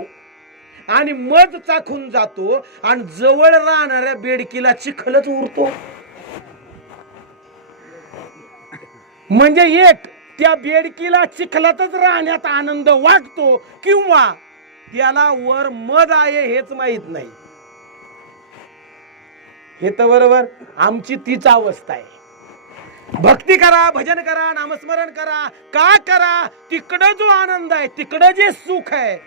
आणि मध चाखून जातो, आणि जवळ राहणाऱ्या बेडकीला चिखलच उरतो. म्हणजे एक, त्या बेडकीला चिखलातच राहण्यात आनंद वाटतो, किंवा त्याला वर मध आहे हेच माहित नाही. हे तर बरोबर आमची तीच अवस्था आहे. भक्ती करा, भजन करा, नामस्मरण करा, का करा, तिकडं जो आनंद आहे, तिकडं जे सुख आहे,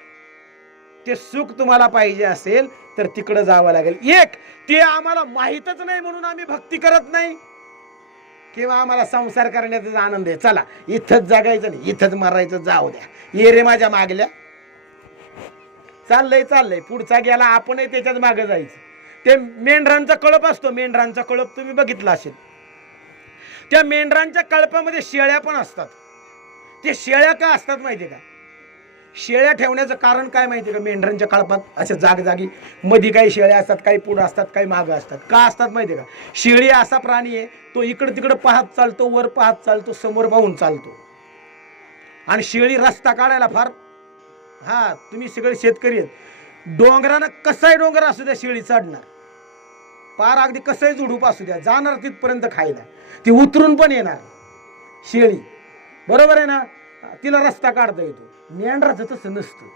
ते सुख तुम्हाला पाहिजे असेल तर तिकडं जावं लागेल. एक, ते आम्हाला माहीतच नाही म्हणून आम्ही भक्ती करत नाही, किंवा आम्हाला संसार करण्याचा आनंद आहे, चला इथंच जगायचं नाही, इथंच मरायचं, जाऊ द्या, ये रे माझ्या मागल्या. चाललंय पुढचा गेला, आपणही त्याच्याच मागे जायचं. ते मेंढरांचा कळप असतो, मेंढरांचा कळप तुम्ही बघितला असेल. त्या मेंढरांच्या कळपामध्ये शेळ्या पण असतात. ते शेळ्या का असतात माहितीये का, शेळ्या ठेवण्याचं कारण काय माहितीये का, मेंढरांच्या कळपात अशा जागी मध्ये काही शेळ्या असतात, काही पुढं असतात, काही मागं असतात. का असतात माहितीये का, शेळी असा प्राणी आहे, तो इकडे तिकडे पाहत चालतो, वर पाहत चालतो, समोर पाहून चालतो. आणि शेळी रस्ता काढायला फार, तुम्ही सगळे शेतकरी आहेत, डोंगरानं कसाही डोंगर असू द्या शेळी चढणार, पार अगदी कसंही झुडूप असू द्या, जाणार तिथपर्यंत खायला, ती उतरून पण येणार शेळी. बरोबर आहे ना, तिला रस्ता काढता येतो. मेंढराचं तसं नसतं.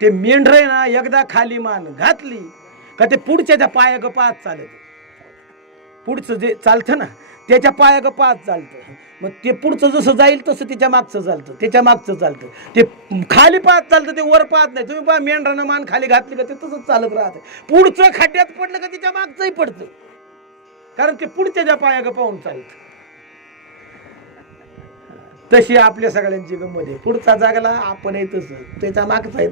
ते मेंढर आहे ना, एकदा खाली मान घातली का ते पुढच्या पाया पाहत चालत, पुढचं जे चालतं ना त्याच्या पाया पाहत चालतं. मग ते पुढचं जसं जाईल तसं त्याच्या मागचं चालतं, ते खाली पाहत चालतं, ते वर पाहत नाही. तुम्ही पहा, मेंढरानं मान खाली घातली का ते तसंच चालत राहतं. पुढचं खड्ड्यात पडलं का त्याच्या मागचंही पडतं, कारण ते पुढच्या पाया पाहून चालतं. तशी आपल्या सगळ्यांची गंमत आहे. पुढचा जागला आपणही तसं, त्याच्या मागचाही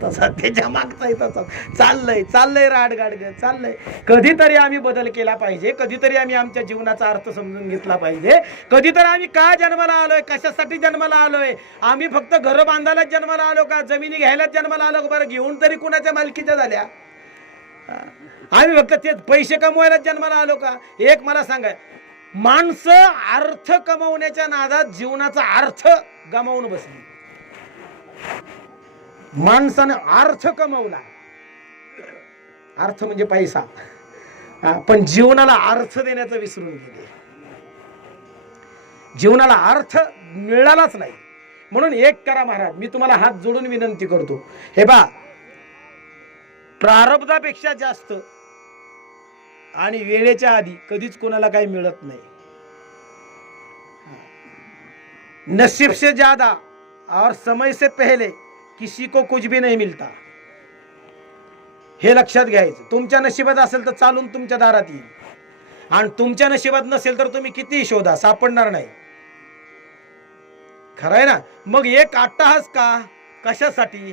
तसा, चाललंय राडगाड चाललंय. कधीतरी आम्ही बदल केला पाहिजे, कधीतरी आम्ही आमच्या जीवनाचा अर्थ समजून घेतला पाहिजे. कधीतरी आम्ही का जन्माला आलोय, कशासाठी जन्माला आलोय, आम्ही फक्त घर बांधायलाच जन्माला आलो का, जमिनी घ्यायलाच जन्माला आलो का, बरं घेऊन तरी कुणाच्या मालकीच्या झाल्या, आम्ही फक्त ते पैसे कमवायलाच जन्माला आलो का. एक मला सांगा, माणसं अर्थ कमवण्याच्या नादात जीवनाचा अर्थ गमावून बसली. माणसाने अर्थ कमवला, अर्थ म्हणजे पैसा, पण जीवनाला अर्थ देण्याचं विसरून गेले. जीवनाला अर्थ मिळालाच नाही. म्हणून एक करा महाराज, मी तुम्हाला हात जोडून विनंती करतो. हे बा, प्रारब्धापेक्षा जास्त आणि वेळेच्या आधी कधीच कोणाला काही मिळत नाही. नसीब से ज्यादा और समय से पहले किसी को कुछ भी नहीं मिलता. हे लक्षात घ्यायचं. तुमच्या नशिबात असेल तर चालून तुमच्या दारात येईल, आणि तुमच्या नशिबात नसेल तर तुम्ही किती शोधा, सापडणार नाही. खरंय ना? मग एक अट्टहास का? कशासाठी?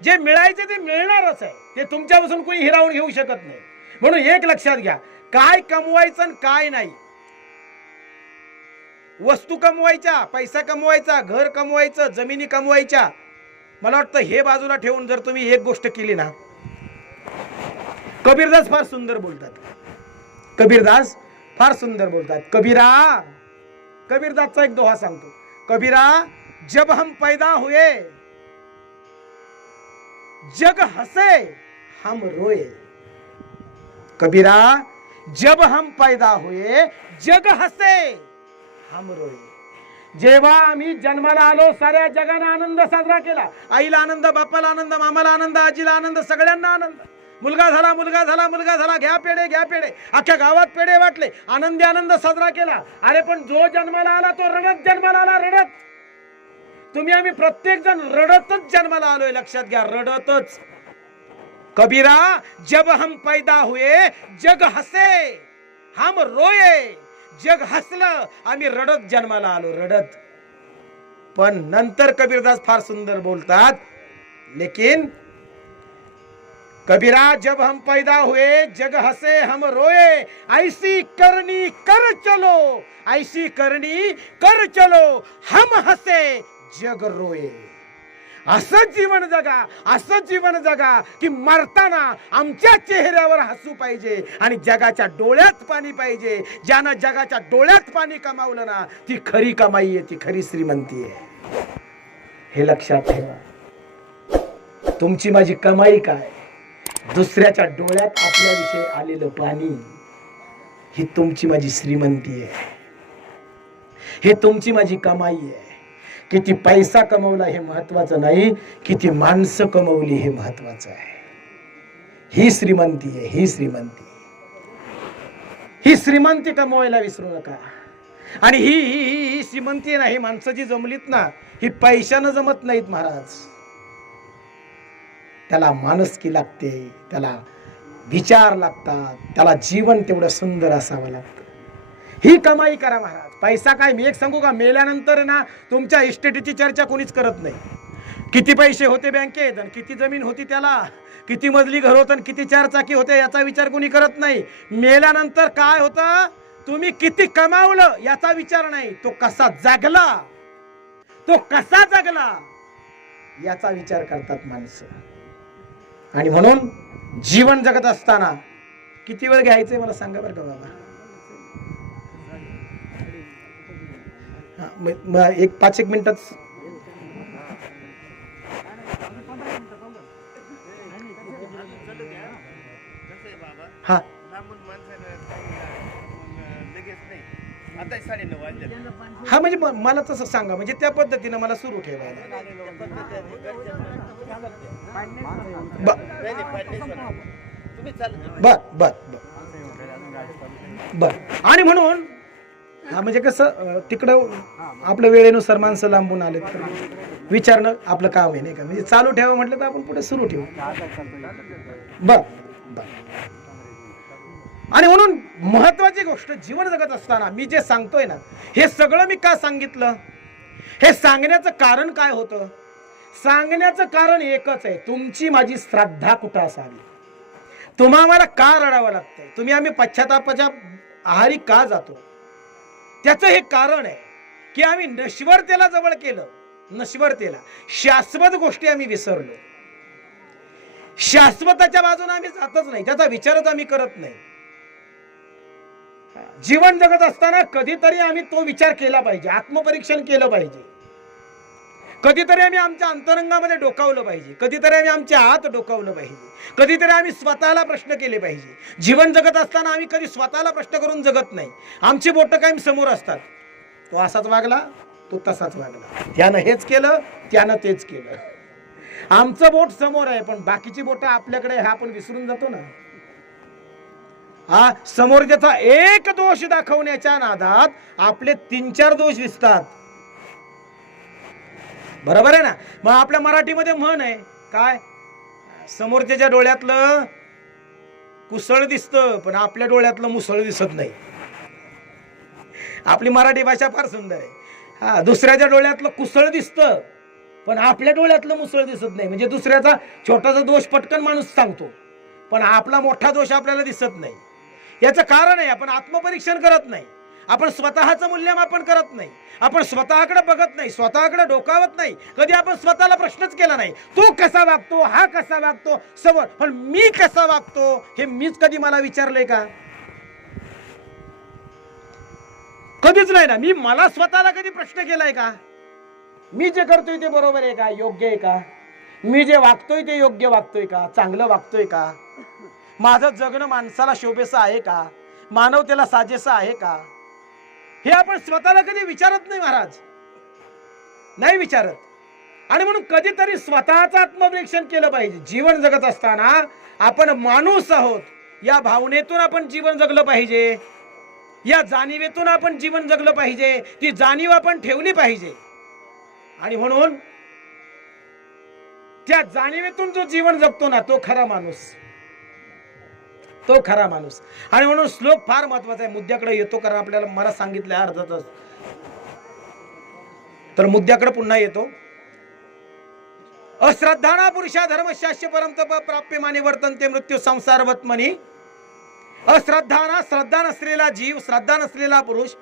जे मिळायचे ते मिळणारच आहे, ते तुमच्यापासून कोणी हिरावून घेऊ शकत नाही. म्हणून एक लक्षात घ्या, काय कमवायचं आणि काय नाही. वस्तू कमवायच्या, पैसा कमवायचा, घर कमवायचं, जमिनी कमवायच्या. मला वाटतं हे बाजूला ठेवून जर तुम्ही एक गोष्ट केली ना, कबीरदास फार सुंदर बोलतात. कबीरदास फार सुंदर बोलतात. कबीरदासचा एक दोहा सांगतो. कबीरा, जब हम पैदा हुए जग हसे हम रोए. कबीरा, जब हम पैदा हुए जग हसे हम रोए. जेव्हा आम्ही जन्माला आलो, साऱ्या जगाने आनंद साजरा केला. आईला आनंद, बापाला आनंद, मामाला आनंद, आजीला आनंद, सगळ्यांना आनंद. मुलगा झाला, मुलगा झाला, मुलगा झाला, घ्या पेढे, घ्या पेढे. अख्ख्या गावात पेढे वाटले, आनंदी आनंद साजरा केला. अरे पण जो जन्माला आला तो रडत जन्माला आला, रडत. तुम्ही आम्ही प्रत्येक जण रडतच जन्माला आलोय. लक्षात घ्या, रडतच. कबीरा, जब हम पैदा हुए जग हसे हम रोए. जग हसलं, आम्ही रडत जन्माला आलो, रडत. पण नंतर कबीरदास फार सुंदर बोलतात. लेकिन कबीरा, जब हम पैदा हुए जग हसे हम रोए. ऐसी करनी कर चलो, ऐसी करनी कर चलो, हम हसे जग रोए. असं जीवन जगा, असं जीवन जगा की मरताना आमच्या चेहऱ्यावर हसू पाहिजे आणि जगाच्या डोळ्यात पाणी पाहिजे. ज्यानं जगाच्या डोळ्यात पाणी कमावलं ना, ती खरी कमाई आहे, ती खरी श्रीमंती आहे. हे लक्षात ठेवा. तुमची माझी कमाई काय? दुसऱ्याच्या डोळ्यात आपल्याविषयी आलेलं पाणी, ही तुमची माझी श्रीमंती आहे. हे तुमची माझी कमाई आहे. किती पैसा कमवला हे महत्वाचं नाही, किती माणसं कमवली हे महत्वाचं आहे. ही श्रीमंती आहे, ही श्रीमंती. ही श्रीमंती कमवायला विसरू नका. आणि ही श्रीमंती नाही, माणसं जी जमलीत ना, ही पैशानं जमत नाहीत महाराज. त्याला माणुसकी लागते, त्याला विचार लागतात, त्याला जीवन तेवढं सुंदर असावं लागतं. ही कमाई करा महाराज. पैसा काय, मी एक सांगू का, मेल्यानंतर ना तुमच्या इस्टेटीची चर्चा कोणीच करत नाही. किती पैसे होते बँकेत आणि किती जमीन होती त्याला, किती मजली घर होतं आणि किती चार चाकी होते, याचा विचार कोणी करत नाही. मेल्यानंतर काय होतं, तुम्ही किती कमावलं याचा विचार नाही, तो कसा जगला, तो कसा जगला याचा विचार करतात माणसं. आणि म्हणून जीवन जगत असताना किती वेळ घ्यायचंय मला सांगा बरं का बाबा. एक 5-1 मिनिटात. हा हा, म्हणजे मला तसं सांगा, म्हणजे त्या पद्धतीनं मला सुरू ठेवायला. बर बर बर. आणि म्हणून हा, म्हणजे कसं तिकडं आपल्या वेळेनुसार माणसं लांबून आले तर विचारणं आपलं काम आहे, नाही का. म्हणजे चालू ठेवा म्हटलं तर आपण पुढे सुरू ठेवू. बर बर. आणि म्हणून महत्वाची गोष्ट, जीवन जगत असताना मी जे सांगतोय ना, हे सगळं मी का सांगितलं, हे सांगण्याचं कारण काय होतं. सांगण्याचं कारण एकच आहे, तुमची माझी श्रद्धा कुठं असावी. तुम्हा मला का रडावं लागतंय, तुम्ही आम्ही पश्चातापाच्या आहारी का जातो, त्याचं हे कारण आहे की आम्ही नश्वरतेला जवळ केलं. नश्वरतेला, शाश्वत गोष्टी आम्ही विसरलो. शाश्वताच्या बाजूने आम्ही जातच नाही, त्याचा विचारच आम्ही करत नाही. जीवन जगत असताना कधीतरी आम्ही तो विचार केला पाहिजे, आत्मपरीक्षण केलं पाहिजे. कधीतरी आम्ही आमच्या अंतरंगामध्ये डोकावलं पाहिजे, कधीतरी आम्ही आमच्या हात डोकावलं पाहिजे, कधीतरी आम्ही स्वतःला प्रश्न केले पाहिजे. जीवन जगत असताना आम्ही कधी स्वतःला प्रश्न करून जगत नाही. आमची बोटं कायम समोर असतात. तो असाच वागला, तो तसाच वागला, त्यानं हेच केलं, त्यानं तेच केलं. आमचं बोट समोर आहे, पण बाकीची बोट आपल्याकडे हा आपण विसरून जातो ना. हा समोर त्याचा एक दोष दाखवण्याच्या नादात आपले 3-4 दोष दिसतात. बरोबर आहे ना. मग आपल्या मराठीमध्ये म्हण आहे काय, समोरच्या डोळ्यातलं कुसळ दिसतं पण आपल्या डोळ्यातलं मुसळ दिसत नाही. आपली मराठी भाषा फार सुंदर आहे. हा, दुसऱ्याच्या डोळ्यातलं कुसळ दिसतं पण आपल्या डोळ्यातलं मुसळ दिसत नाही. म्हणजे दुसऱ्याचा छोटासा दोष पटकन माणूस सांगतो पण आपला मोठा दोष आपल्याला दिसत नाही. याचं कारण आहे आपण आत्मपरीक्षण करत नाही, आपण स्वतःचं मूल्यमापन करत नाही, आपण स्वतःकडे बघत नाही, स्वतःकडे डोकावत नाही. कधी आपण स्वतःला प्रश्नच केला नाही, तो कसा वागतो, हा कसा वागतो समोर, पण मी कसा वागतो हे मीच कधी मला विचारलंय का? कधीच नाही ना. मी मला स्वतःला कधी प्रश्न केलाय का? मी जे करतोय ते बरोबर आहे का, योग्य आहे का? मी जे वागतोय ते योग्य वागतोय का, चांगलं वागतोय का? माझं जगणं माणसाला शोभेचं आहे का, मानवतेला साजेसं आहे का? हे आपण स्वतःला कधी विचारत नाही महाराज, नाही विचारत. आणि म्हणून कधीतरी स्वतःचं आत्मपरीक्षण केलं पाहिजे. जीवन जगत असताना आपण माणूस आहोत या भावनेतून आपण जीवन जगलं पाहिजे, या जाणीवेतून आपण जीवन जगलं पाहिजे, ती जाणीव आपण ठेवली पाहिजे. आणि म्हणून त्या जाणीवेतून जो जीवन जगतो ना तो खरा माणूस, तो खरा माणूस. आणि म्हणून श्लोक फार महत्वाचा आहे. मुद्द्याकडे येतो कारण आपल्याला मला सांगितलं अर्धातच, तर मुद्द्याकडे पुन्हा येतो. अश्रद्धाना पुरुषा धर्मशास्त्र परमतप प्राप्यमाने वर्तनते मृत्यू संसारवत्मनी. अश्रद्धाना, श्रद्धा नसलेला जीव, श्रद्धा नसलेला पुरुष,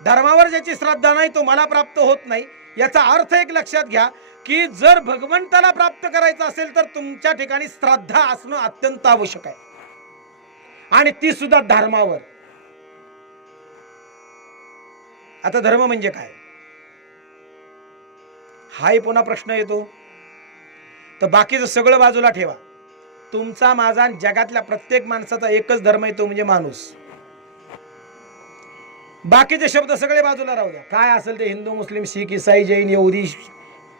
धर्मावर ज्याची श्रद्धा नाही तो मला प्राप्त होत नाही. याचा अर्थ एक लक्षात घ्या की जर भगवंताला प्राप्त करायचं असेल तर तुमच्या ठिकाणी श्रद्धा असणं अत्यंत आवश्यक आहे, आणि ती सुद्धा धर्मावर. आता धर्म म्हणजे काय हाही पुन्हा प्रश्न येतो. तर बाकीचं सगळं बाजूला ठेवा, तुमचा माझा जगातल्या प्रत्येक माणसाचा एकच धर्म आहे, तो म्हणजे माणूस. बाकीचे शब्द सगळे बाजूला राहू द्या, काय असेल ते हिंदू मुस्लिम शीख ईसाई जैन यहुदी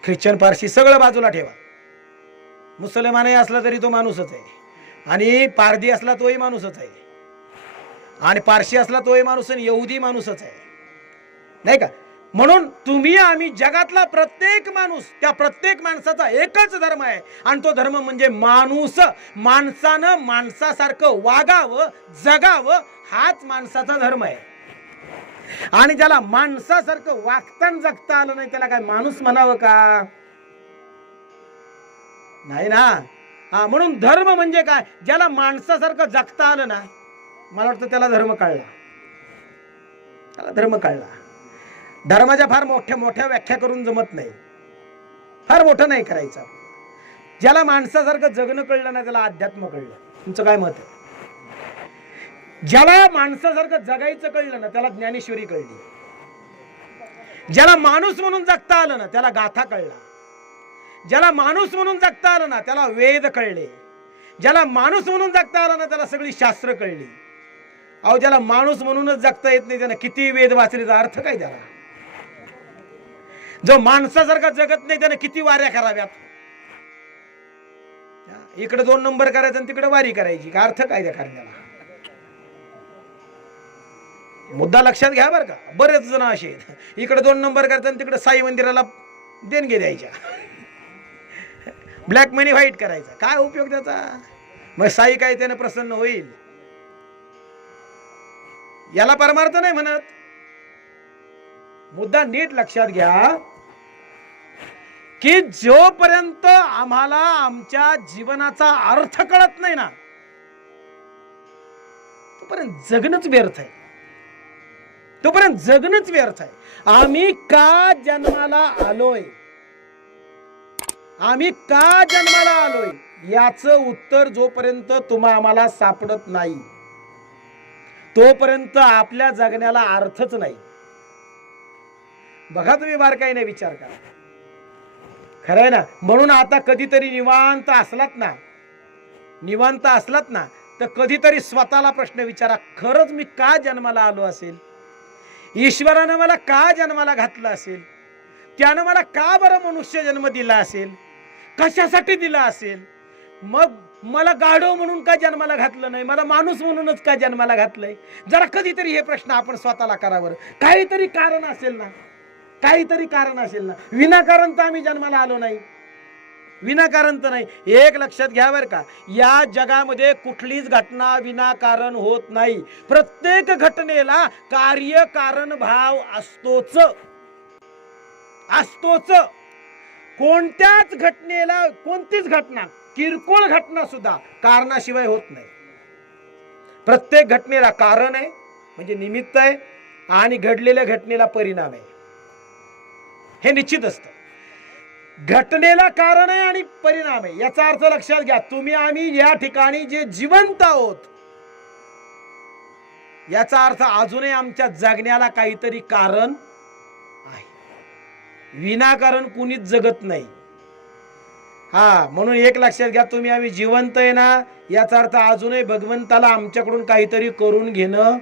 ख्रिश्चन पारशी सगळं बाजूला ठेवा. मुसलमानही असला तरी तो माणूसच आहे, आणि पारधी असला तोही माणूसच आहे, आणि पारशी असला तोही माणूस, आणि यहुदी माणूसच आहे, नाही का? म्हणून तुम्ही आम्ही जगातला प्रत्येक माणूस, त्या प्रत्येक माणसाचा एकच धर्म आहे, आणि तो धर्म म्हणजे माणूस. माणसानं माणसासारखं वागावं, जगावं, हाच माणसाचा धर्म आहे. आणि ज्याला माणसासारखं वागता जगता आलं नाही त्याला काय माणूस म्हणावं का? नाही ना. हा, म्हणून धर्म म्हणजे काय, ज्याला माणसासारखं जगता आलं ना, मला वाटतं त्याला धर्म कळला, त्याला धर्म कळला. धर्माच्या फार मोठ्या मोठ्या व्याख्या करून जमत नाही, फार मोठं नाही करायचं. ज्याला माणसासारखं जगणं कळलं ना त्याला अध्यात्म कळलं. तुमचं काय मत आहे? ज्याला माणसासारखं जगायचं कळलं ना त्याला ज्ञानेश्वरी कळली. ज्याला माणूस म्हणून जगता आलं ना त्याला गाथा कळला. ज्याला माणूस म्हणून जगता आलं ना त्याला वेद कळले. ज्याला माणूस म्हणून जगता आलं ना त्याला सगळी शास्त्र कळली. अहो, ज्याला माणूस म्हणूनच जगता येत नाही त्याला किती वेद वाचले, अर्थ काय त्याला? जो माणसासारखा जगत नाही त्याने किती वाऱ्या कराव्यात? इकडे 2 नंबर करायचा आणि तिकडे वारी करायची, का अर्थ काय त्या करण्याला? मुद्दा लक्षात घ्या बरं का. बरेच जण असे आहेत, इकडे 2 नंबर करायचा आणि तिकडे साई मंदिराला देणगी द्यायच्या, ब्लॅक मनी व्हाईट करायचा. काय उपयोग त्याचा? मग साई काय त्याने प्रसन्न होईल? याला परमार्थ नाही म्हणत. मुद्दा नीट लक्षात घ्या की जोपर्यंत आम्हाला आमच्या जीवनाचा अर्थ कळत नाही ना तोपर्यंत जगणंच व्यर्थ आहे, तोपर्यंत जगणंच व्यर्थ आहे. आम्ही का जन्माला आलोय, आम्ही का जन्माला आलोय याचं उत्तर जोपर्यंत तुम्हा आम्हाला सापडत नाही तोपर्यंत आपल्या जगण्याला अर्थच नाही. बघा तुम्ही बारकाईने विचार करा, खरं आहे ना. म्हणून आता कधीतरी निवांत असलात ना तर कधीतरी स्वतःला प्रश्न विचारा, खरंच मी का जन्माला आलो असेल? ईश्वरानं मला का जन्माला घातलं असेल, त्यानं मला का बरं मनुष्य जन्म दिला असेल, कशासाठी दिला असेल, मग मला गाढव म्हणून का जन्माला घातलं नाही, मला माणूस म्हणूनच का जन्माला घातलंय. जरा कधीतरी हे प्रश्न आपण स्वतःला करावर. काहीतरी कारण असेल ना, काहीतरी कारण असेल ना. विनाकारण तर आम्ही जन्माला आलो नाही, विनाकारण तर नाही. एक लक्षात घ्या बरं का, या जगामध्ये कुठलीच घटना विनाकारण होत नाही. प्रत्येक घटनेला कार्य कारण भाव असतोच, असतोच. कोणत्याच घटनेला, कोणतीच घटना, किरकोळ घटना सुद्धा कारणाशिवाय होत नाही. प्रत्येक घटनेला कारण आहे म्हणजे निमित्त आहे, आणि घडलेल्या घटनेला परिणाम आहे, हे निश्चित असतं. घटनेला कारण आहे आणि परिणाम आहे, याचा अर्थ लक्षात घ्या. तुम्ही आम्ही या ठिकाणी जे जिवंत आहोत, याचा अर्थ अजूनही आमच्या जगण्याला काहीतरी कारण आहे. विनाकारण कुणीच जगत नाही. हा, म्हणून एक लक्षात घ्या, तुम्ही आम्ही जिवंत आहे ना, याचा अर्थ अजूनही भगवंताला आमच्याकडून काहीतरी करून घेणं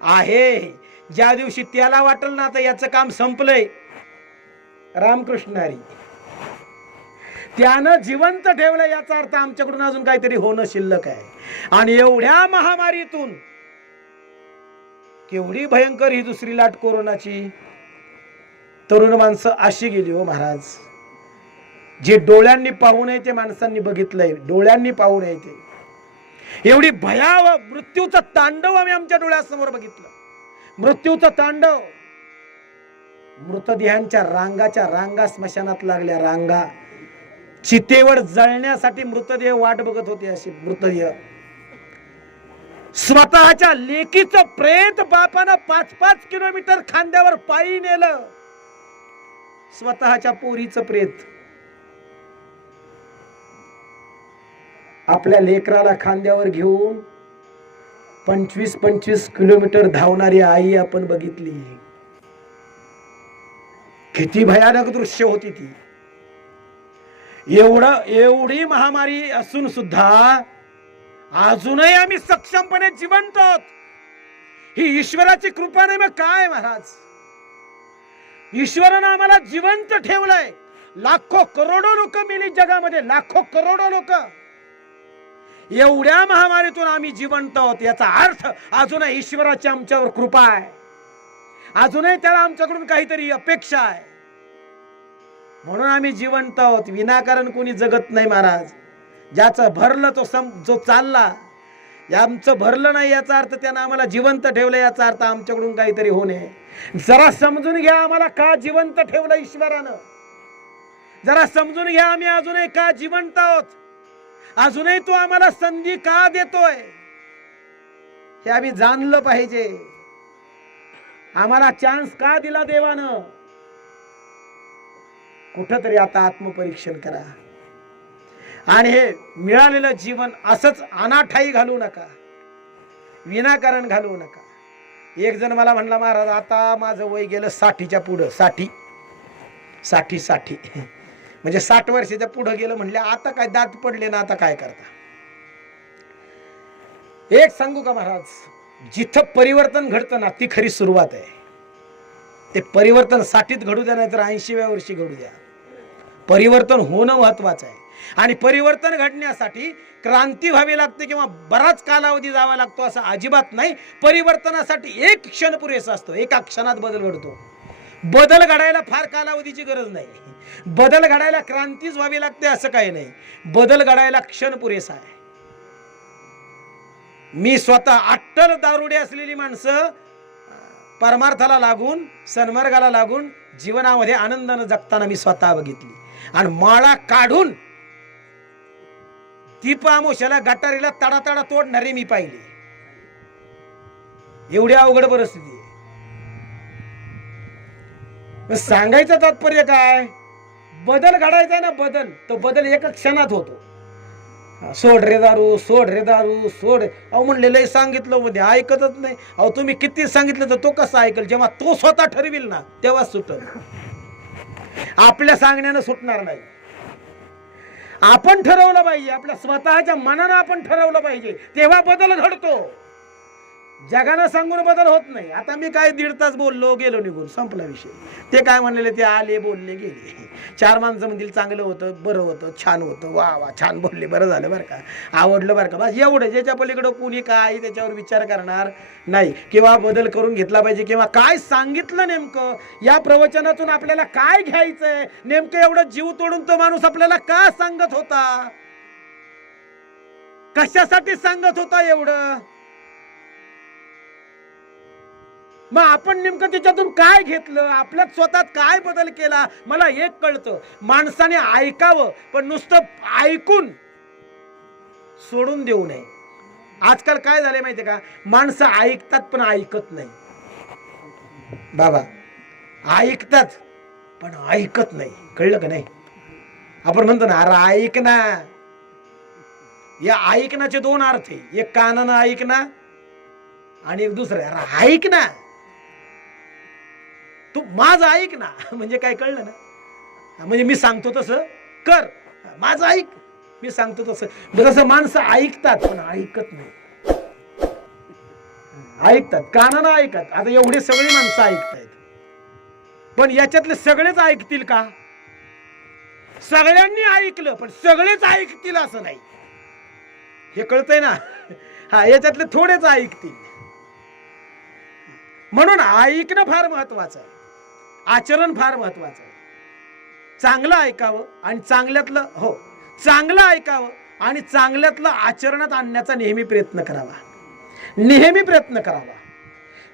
आहे. ज्या दिवशी त्याला वाटेल ना तर याचं काम संपलंय, रामकृष्ण हरी, त्यानं जिवंत ठेवलं, याचा अर्थ आमच्याकडून अजून काहीतरी होणं शिल्लक आहे. आणि एवढ्या महामारीतून केवढी भयंकर ही दुसरी लाट कोरोनाची, तरुण माणसं अशी गेली हो महाराज. जे डोळ्यांनी पाहू नये ते माणसांनी बघितलंय, डोळ्यांनी पाहू नये ते. एवढी भयावह मृत्यूचं तांडव आम्ही आमच्या डोळ्यासमोर बघितलं. मृत्यूचं तांडव. मृतदेहांच्या रांगाच्या रांगा स्मशानात लागल्या, रांगा. चितेवर जळण्यासाठी मृतदेह वाट बघत होते, असे मृतदेह. स्वतःच्या लेकीचं प्रेत बापानं 5-5 किलोमीटर खांद्यावर पायी नेलं. स्वतःच्या पोरीचं प्रेत. आपल्या लेकराला खांद्यावर घेऊन 25-25 किलोमीटर धावणारी आई आपण बघितली. किती भयानक दृश्य होती ती. एवढी महामारी असून सुद्धा अजूनही आम्ही सक्षमपणे जिवंत आहोत. ही ईश्वराची कृपा नाही मग काय महाराज. ईश्वरानं आम्हाला जिवंत ठेवलंय. लाखो करोडो लोक मेली जगामध्ये, लाखो करोडो लोक. एवढ्या महामारीतून आम्ही जिवंत आहोत, याचा अर्थ अजूनही ईश्वराची आमच्यावर कृपा आहे, अजूनही त्याला आमच्याकडून काहीतरी अपेक्षा आहे, म्हणून आम्ही जिवंत आहोत. विनाकारण कोणी जगत नाही महाराज. ज्याचं भरलं तो जो चालला, आमचं भरलं नाही याचा अर्थ त्यानं आम्हाला जिवंत ठेवलं, याचा अर्थ आमच्याकडून काहीतरी होणे. जरा समजून घ्या आम्हाला का जिवंत ठेवलं ईश्वरानं. जरा समजून घ्या आम्ही अजूनही का जिवंत आहोत, अजूनही तो आम्हाला संधी का देतोय, हे आम्ही जाणलं पाहिजे. आम्हाला चान्स का दिला देवानं. कुठंतरी आता आत्मपरीक्षण करा आणि हे मिळालेलं जीवन असंच अनाठाई घालू नका, विनाकारण घालवू नका. एक जण मला म्हणला, महाराज आता माझं वय गेलं 60च्या पुढं. 60 म्हणजे 60 वर्षाच्या पुढं गेलं. म्हणले आता काय दात पडले ना, आता काय करता. एक सांगू का महाराज, जिथं परिवर्तन घडतं ना ती खरी सुरुवात आहे. ते परिवर्तन 60त घडू द्या नाही तर 80व्या वर्षी घडू द्या. परिवर्तन होणं महत्वाचं आहे. आणि परिवर्तन घडण्यासाठी क्रांती व्हावी लागते किंवा बराच कालावधी जावा लागतो असं अजिबात नाही. परिवर्तनासाठी एक क्षण पुरेसा असतो. एका क्षणात बदल घडतो. बदल घडायला फार कालावधीची गरज नाही. बदल घडायला क्रांतीच व्हावी लागते असं काही नाही. बदल घडायला क्षण पुरेसा आहे. मी स्वतः अट्टल दारुडे असलेली माणसं परमार्थाला लागून, सन्मार्गाला लागून जीवनामध्ये आनंदाने जगताना मी स्वतः बघितली. आणि माळा काढून दीपामोशाला गटारीला तडातडा तोडणारे मी पाहिले. एवढी अवघड परिस्थिती आहे. सांगायचं तात्पर्य काय, बदल घडायचा आहे ना, बदल तो बदल एका क्षणात होतो. सोड रे दारू, सोड रे दारू, सोड. अहो म्हणलेलं सांगितलं मध्ये ऐकतच नाही. अहो तुम्ही किती सांगितलं तर तो कसा ऐकल. जेव्हा तो स्वतः ठरविल ना तेव्हा सुटल. आपल्या सांगण्यानं सुटणार नाही. आपण ठरवलं पाहिजे, आपल्या स्वतःच्या मनानं आपण ठरवलं पाहिजे, तेव्हा बदल घडतो. जगानं सांगून बदल होत नाही. आता मी काय 1.5 तास बोललो, गेलो निघून, संपला विषय. ते काय म्हणलेले ते आले, बोलले, गेले. 4 माणसं म्हणतील चांगलं होतं, बरं होतं, छान होतं, वा वा छान बोलले, बरं झालं बरं का, आवडलं बरं का, बस एवढं. ज्याच्या पलीकडं कुणी काय त्याच्यावर विचार करणार नाही, किंवा बदल करून घेतला पाहिजे, किंवा काय सांगितलं नेमकं या प्रवचनातून आपल्याला काय घ्यायचंय, नेमकं एवढं जीव तोडून तो माणूस आपल्याला का सांगत होता, कशासाठी सांगत होता एवढं. मग आपण नेमकं त्याच्यातून काय घेतलं, आपल्यात स्वतःत काय बदल केला. मला एक कळतं, माणसाने ऐकावं, पण नुसतं ऐकून सोडून देऊ नये. आजकाल काय झालंय माहितीये का, माणसं ऐकतात पण ऐकत नाही. बाबा ऐकतात पण ऐकत नाही, कळलं का नाही. आपण म्हणतो ना, अरे ऐक ना. या ऐकण्याचे 2 अर्थ आहे, एक कानानं ऐकणं आणि एक दुसरं अरे ऐक ना, तू माझं ऐक ना. म्हणजे काय, कळलं ना, म्हणजे मी सांगतो तसं कर, माझं ऐक, मी सांगतो तसं. तसं माणसं ऐकतात पण ऐकत नाही. ऐकतात, कानानं ऐकत. आता एवढे सगळे माणसं ऐकतायत, पण याच्यातले सगळेच ऐकतील का. सगळ्यांनी ऐकलं पण सगळेच ऐकतील असं नाही, हे कळतंय ना. हा, याच्यातले थोडेच ऐकतील. म्हणून ऐकणं फार महत्वाचं आहे, आचरण फार महत्वाचं आहे. चांगलं ऐकावं आणि चांगल्यातलं, हो, चांगलं ऐकावं आणि चांगल्यातलं आचरणात आणण्याचा नेहमी प्रयत्न करावा, नेहमी प्रयत्न करावा.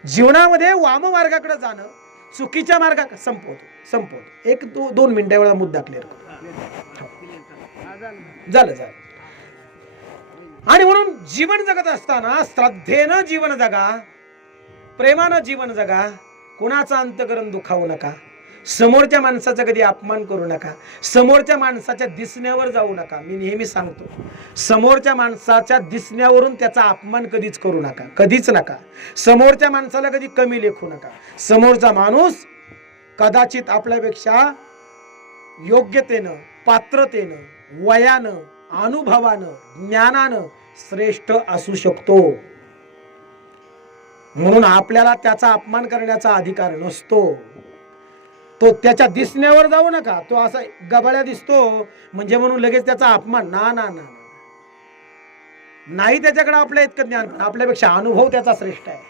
जीवनामध्ये वाममार्गाकडे जाणं, चुकीच्या मार्गाकडे संपवतो. 1-2 मिनिटं एवढा मुद्दा क्लिअर करतो. झालं. आणि म्हणून जीवन जगत असताना श्रद्धेनं जीवन जगा, प्रेमानं जीवन जगा, कुणाचं अंतकरण दुखावू नका, समोरच्या माणसाचा कधी अपमान करू नका, समोरच्या माणसाच्या दिसण्यावर जाऊ नका. मी नेहमी सांगतो, समोरच्या माणसाच्या दिसण्यावरून त्याचा अपमान कधीच करू नका, कधीच नका. समोरच्या माणसाला कधी कमी लेखू नका. समोरचा माणूस कदाचित आपल्यापेक्षा योग्यतेनं, पात्रतेनं, वयानं, अनुभवानं, ज्ञानानं श्रेष्ठ असू शकतो. म्हणून आपल्याला त्याचा अपमान करण्याचा अधिकार नसतो. तो त्याच्या दिसण्यावर जाऊ नका. तो असा गबाळ्या दिसतो म्हणजे म्हणून लगेच त्याचा अपमान, ना ना ना नाही. त्याच्याकडे आपल्या इतकं ज्ञान, आपल्यापेक्षा अनुभव त्याचा श्रेष्ठ आहे,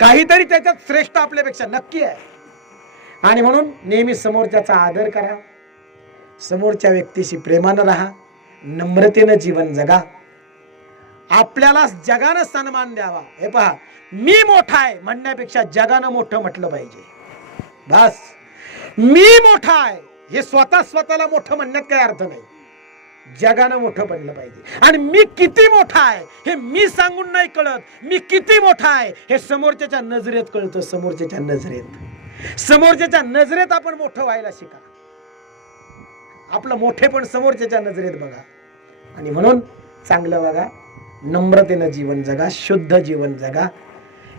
काहीतरी त्याच्यात श्रेष्ठ आपल्यापेक्षा नक्की आहे. आणि म्हणून नेहमी समोरच्याचा आदर करा, समोरच्या व्यक्तीशी प्रेमानं राहा, नम्रतेनं जीवन जगा. आपल्याला जगानं सन्मान द्यावा. हे पहा, मी मोठा आहे म्हणण्यापेक्षा जगानं मोठं म्हटलं पाहिजे. बस, मी मोठा आहे हे स्वतःला मोठं म्हणण्यात काही अर्थ नाही. जगानं मोठं बनलं पाहिजे. आणि मी किती मोठा आहे हे मी सांगून नाही कळत, मी किती मोठा आहे हे समोरच्याच्या नजरेत कळतं. समोरच्याच्या नजरेत आपण मोठं व्हायला शिका. आपलं मोठेपण समोरच्याच्या नजरेत बघा. आणि म्हणून चांगलं बघा, नम्रतेनं जीवन जगा, शुद्ध जीवन जगा.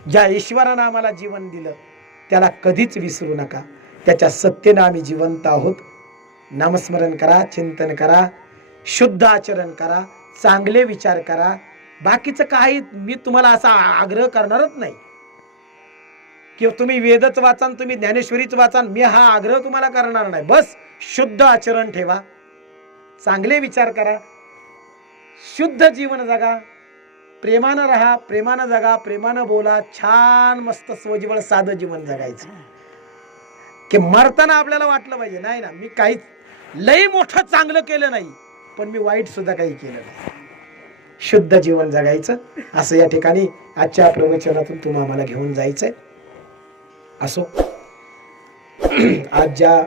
ज्या ईश्वरानं आम्हाला जीवन दिलं त्याला कधीच विसरू नका. त्याच्या सत्तेनं आम्ही जिवंत आहोत. नामस्मरण करा, चिंतन करा, शुद्ध आचरण करा, चांगले विचार करा. बाकीचं काही मी तुम्हाला असा आग्रह करणारच नाही की तुम्ही वेदच वाचान, तुम्ही ज्ञानेश्वरीच वाचान, मी हा आग्रह तुम्हाला करणार नाही. बस शुद्ध आचरण ठेवा, चांगले विचार करा, शुद्ध जीवन जगा, प्रेमानं राहा, प्रेमानं जगा, प्रेमानं बोला, छान मस्त स्वजीवन साधं जीवन जगायचं. की मरताना आपल्याला वाटलं पाहिजे नाही ना, मी काहीच लई मोठं चांगलं केलं नाही, पण मी वाईट सुद्धा काही केलं नाही. शुद्ध जीवन जगायचं असं या ठिकाणी आजच्या प्रवचनातून तुम्ही आम्हाला घेऊन जायचंय. असो, आज ज्या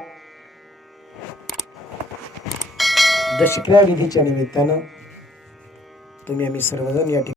दशक्रिया विधीच्या निमित्तानं तुम्ही आम्ही सर्वजण या ठिकाणी